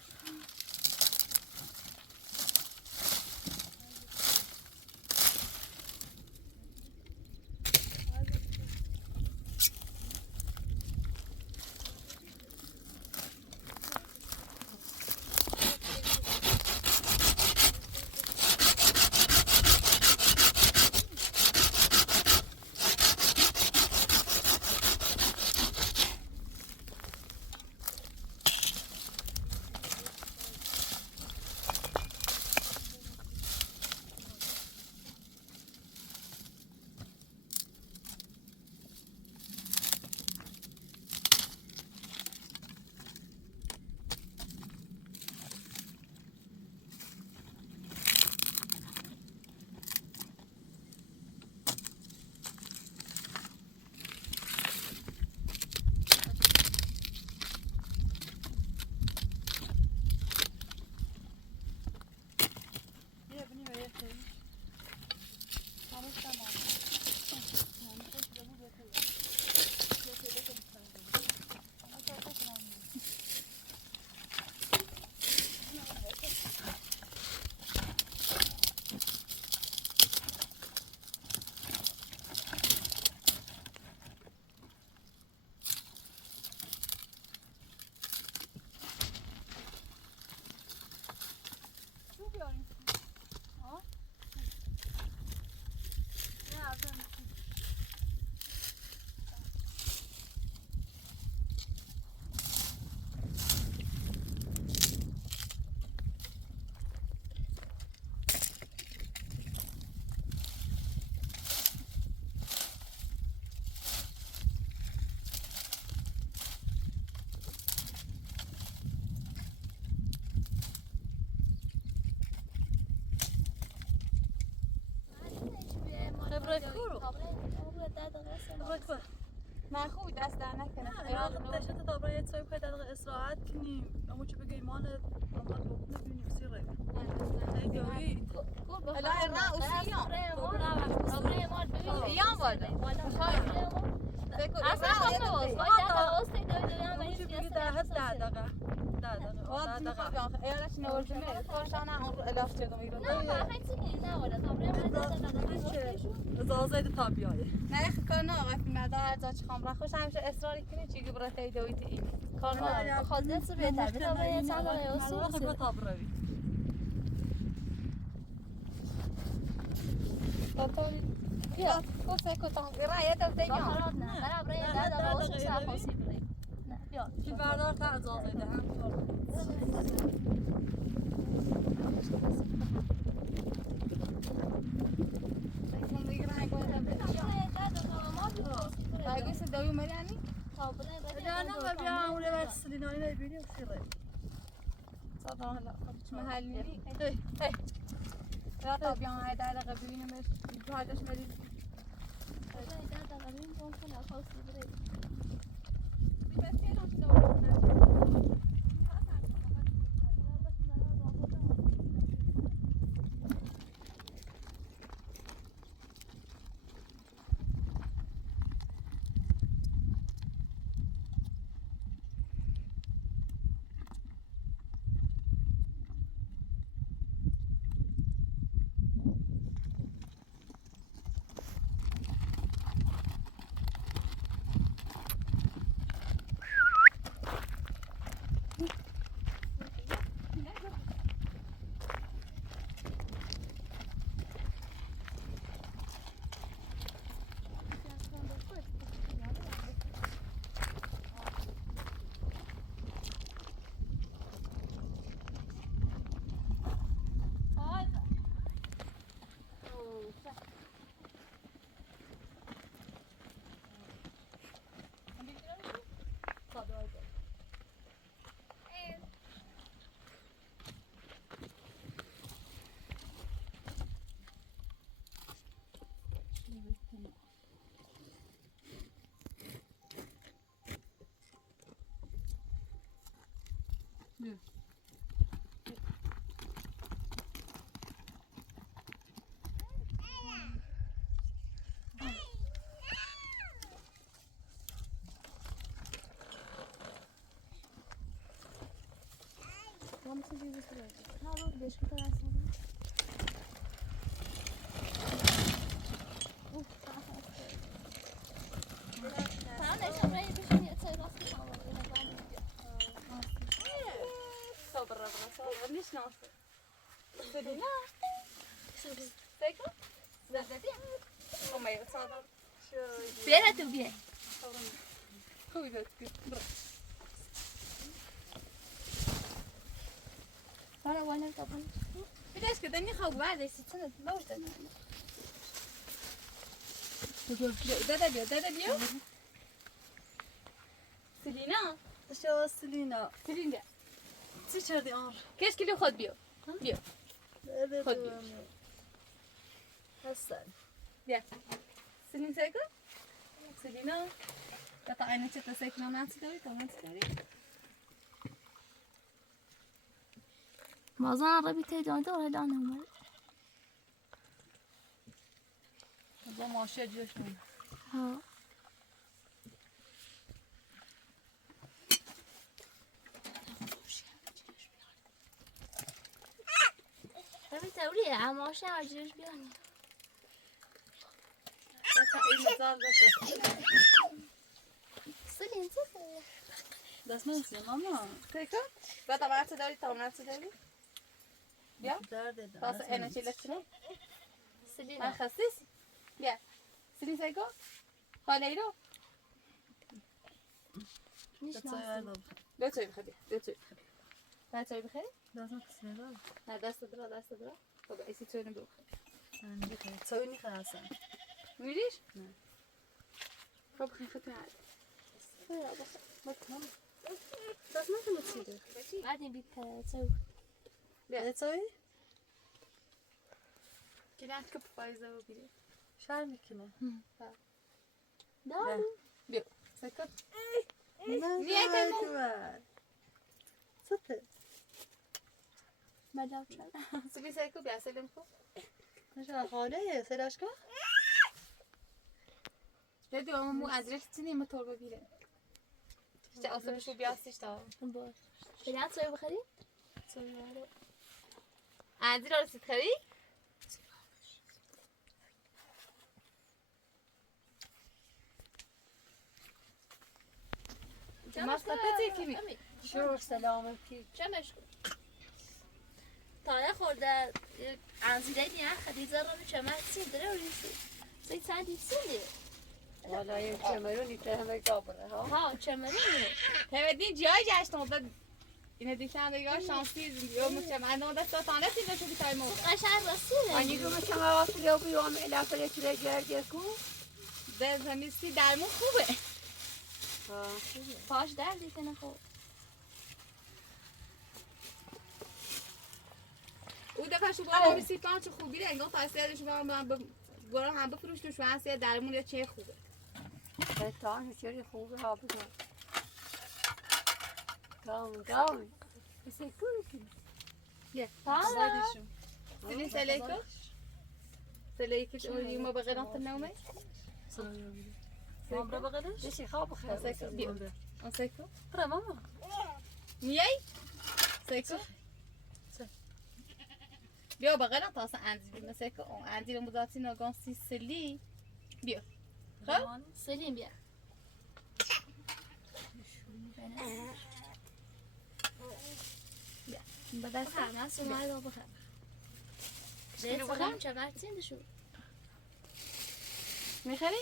نه خوبی دست در نکنه داشته تا برای اتسایی بخواهی دقیقه استراحت کنیم اما چه بگه ایمان اما لبنه بینیم سیره نگاهی الهی را اوسیان ایام ایام باید اصلا خواهد باید همون چی بگی در حد 10 دقیقه 10 دقیقه واد 10 میخواد دقیقه بیان ایالش نورده میره کارشان اون الاف چه میرون زازه تا بیایه نه کار نه آقا مردا هر جا چه خام را خوش همیشه اصرار کنه چیگی برای تای دویت این کار نه خواهد سو بهتر بدم باید چند دقیقه مردا اصول خیلی تا بروی تاتوری بیا کوسه کوتاه برای تو دیگه خراب نه برای برای نه، ده ده دقیقه دقیقه اصول روی. سرخواستی برای نه بیا چی بردار تا زازه ده هم Bagus sedoi Mariani. جانا ما بيا ولا ما تسلينا لنا يبيني وخير صراحة لا محلي. إيه. لا طبيعي هاي ده غبيين مش بهذاش مريض. صبر ليش ناصر؟ سلينا سيكو؟ زبدتي؟ هم يتصادم بيرة تبيه هو ذاتك أنا وانا طبعا بداش كده اني خوف بعد 6 سنة موت دادا بيو سلينا شو سلينا سلينا چی کردی آن كيش كيلو خد بيو بيو خد بيو هستن بيا سلين سيكو سلينا قطع عينك تسيكنا ما تدوري ما تدوري ما ظن ربي تيجي دور هلا أنا هم والله ماشي جوشون ها ربي تقولي عماشة عجيش بياني سلين سلين دست نزدی ماما سيكو قطع ما تدوري ما تدوري بيا درد خلاص انا شيلت شنو سلين هنخسس بيا سلين سيكو خاليرو نيش ناس لا تسوي بخير لا تسوي بخير ما تسوي بخير دست نزدی لا دست درا طب ايسي تسوي بخير تسوي نی خلاصن میریش؟ نه خب خیلی خیلی عادی دست نکنم چیزی بعدين بيتسوي تسوي كده كب فايزة وبيري شهر میکنه دارو بيو سكت نه تو سته مدام شد سبي سيكو بيعسلم خو نشان خاله صداش کن جدي ماما مو ازرق تني متور ببيره چه آسمش رو بیاستیش تا باش شریعت سوی بخری؟ عندی را رسید خری؟ شروع سلام کی چمش تایا خورده انزیده نیا خدیزه رو چمش سین داره ریسی سی سندی سینده والا یه چمرونی که همه گابره ها چمرونه تمدین جای جشن بعد اینه دیشان دیگه شانسی یوم چمن دست تانه سینه شو بیتای مو قشنگ رسیده آنی رو مثل آفریقا رو بیام الافره چرا گرده کو به زمیستی درمون خوبه پاش دردی کنه خوب او دفعه شو بالا بیسی پانچ خوبی ره انگار تاثیرش من برو هم بفروش تو شوانسی درمون یا چه خوبه تان چری خوبه ها بگم گام بسی کنی سیدی سلیکو سلیکو تو یوم با قدرت نومه مامرا بغلش بسی خواب خیر سیکو بیا سیکو برا ماما میای سیکو بیا بغل تا اصلا اندی مثل که اون اندی رو مدتی نگاه سیسلی بیا خب سلیم بیا با دست همه سمای رو بخیر زیاد سلام چمرتین دشو میخری؟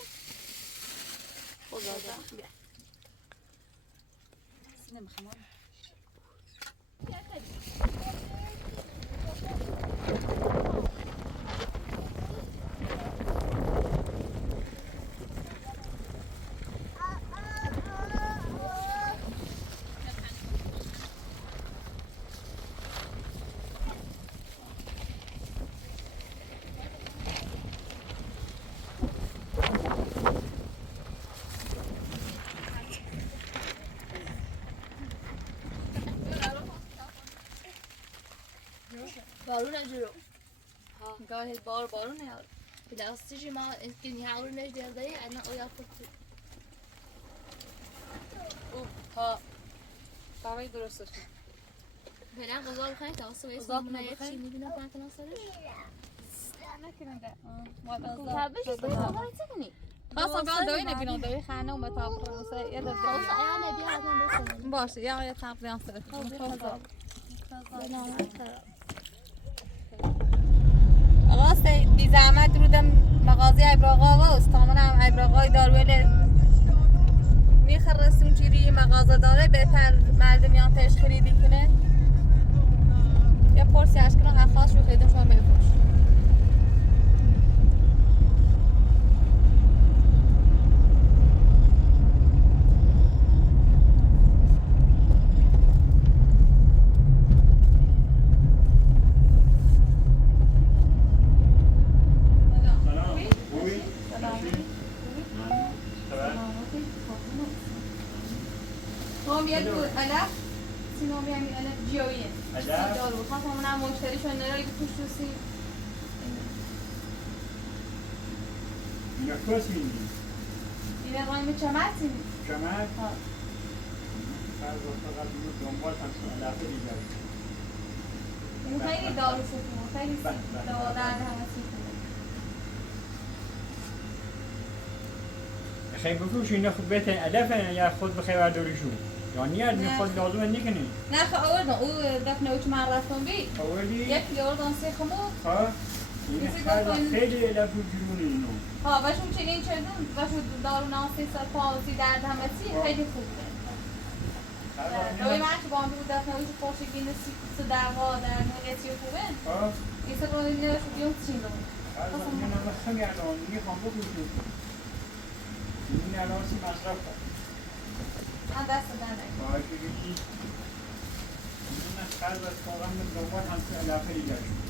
خدا بیا نمیخوام بارون اجرو گاهی بارون نیاد دستیجی ما اینکه هاورو نش دیده ای انا اویا فکر ها باوی درستش فعلا غذا بخیر تا واسه اسم من چی میبینم کنه سرش نکننده تابش غذا چکنی خاصا قال دوی نبینم دوی خانه و مطابق مثلا یه دفعه خلاص ایام بیا آدم بسه باشه یا تقریبا سر آقا سید بی زحمت رودم مغازه ابراغا و استامون هم ابراغای دارویل میخرسون چیری مغازه داره بهتر مردمیان تش خریدی کنه یا پرسی اشکنه اخواست رو خیدم شما میفروش علف سینو میام علف جیویه علف دارو خاص من مشتریشون نرایی بپوشوسی اینا کس میدی این قایم چمرتی کمر فرض فقط اینو دنبال هم علفه دیگر این خیلی دارو شکمه خیلی دوا در همه سیکنه خیلی بفروش اینا خود بهتر علفه یا خود بخیر برداریشون یا نیاد می خود لازمه نکنی نه خب آوردن او دفنه اوچ من رفتم بی آوردی؟ یکی آوردن سه خمو ها؟ این خیلی علف و جرونه اینو ها باشون چنین چردون باشون دارو ناسی سر پاسی درد همه سی خیلی خوبه روی من که با هم بود دفنه اوچ پاشگی نسی سدرها در نگتی خوبه ها؟ این سر روی نرشو بیون چین رو این همه خیلی الان میخوام بفروشون این الان سی مصرف کن من دست دنه باید بگیری این از خرد از کارم دنبال همسی علفه دیگر شد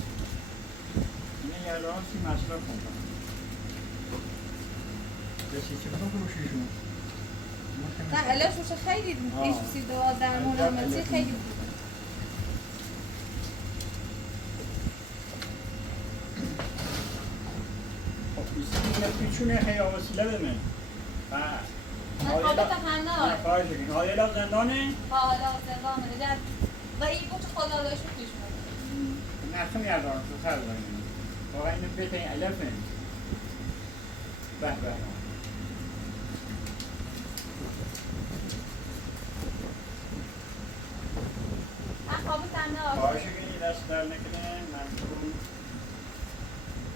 این الان سی مصرف کن بسی چه بفروشیشون نه علفش خیلی ایش سی دوا در مونمتی خیلی بود خب بیستی پیچونه خیلی وسیله به من من خوابه تا خنده نه آره خواهش کنی حالا زندانه؟ حالا زندان نگر و این بود خدا داشت پیش بود نخم یادم تو سر باییم واقعا اینو بیت این علفه به به من خوابه خنده آره خواهش کنی دست در نکنه من تو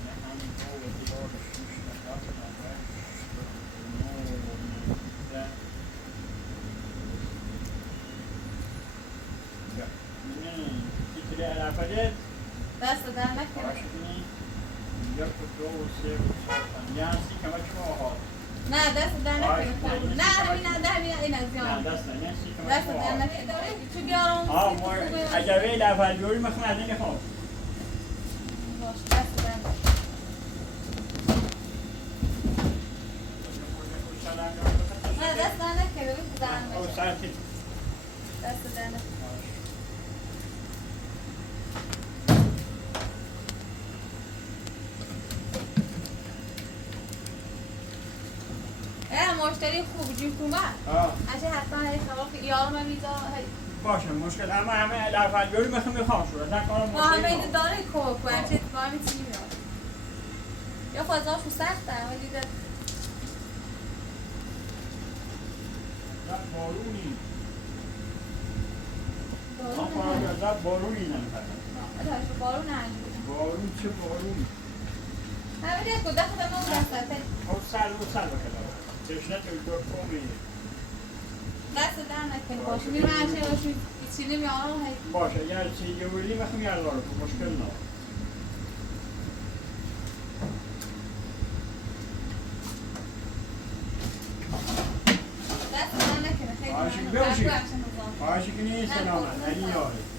نه هم تو و دیوار شوش نکات تیتری علفه دست در نکنه خواهش کنی یک و دو و سه و چهار یه هستی که ما چما آهاد نه دست در نکنه خوب نه همین نه همین این از نه یان دست نه یه هستی که ما دست چما در آهاد نکنه چون بیارم اگر به علفه جوری مخم از این خواب باش دست در نکنه نه دست در نکنه ببین زن او بشه سرتی دست در نکنه مشتری خوب جون کومه اشه حتما هی خبر که یارم هم میذارم باشه مشکل اما همه علفه جوری مخم میخوام شد اصلا کارم ما همه مشکل اینو داره کوک و همچه اتفاقی میتونی میاد یا فضاشو سخته ولی ده بارونی بارون آفا بارونی نمی‌کنه نه بارون هنجوری بارون چه بارون همه ده کده خودم اون دسته او سر بکنه تشنه تو دو کومی دست در نکنی باشه میرم هنچه باشی ایچی نمیارم هی باشه اگر چی یه ولی مخم یاداره مشکل نه دست در نکنه خیلی باشه، ممنون. ببخشید. فرقو عشان نظام. خواهش کنی سلامت علی یاره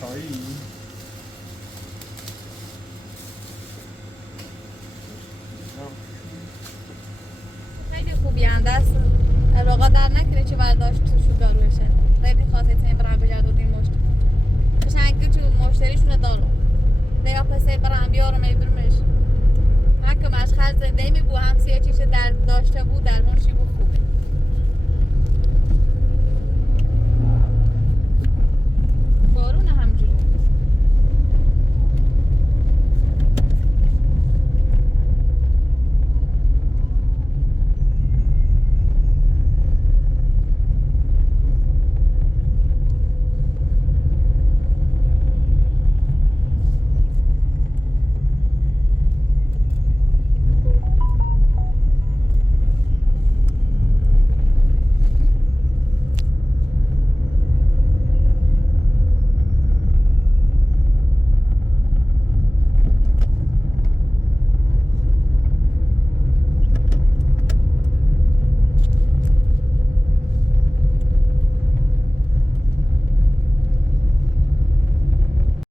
چایی خیلی خوبی هم دست واقعا در نکنه چه برداشت توشو داروشه خیلی خاصه تیم برام بجرد این مشت قشنگی تو مشتریشونه دارو نیا پسه برام بیارم میبرمش هکه مشخص زنده می بو همسیه چیشه در داشته بود در منشی بود خوب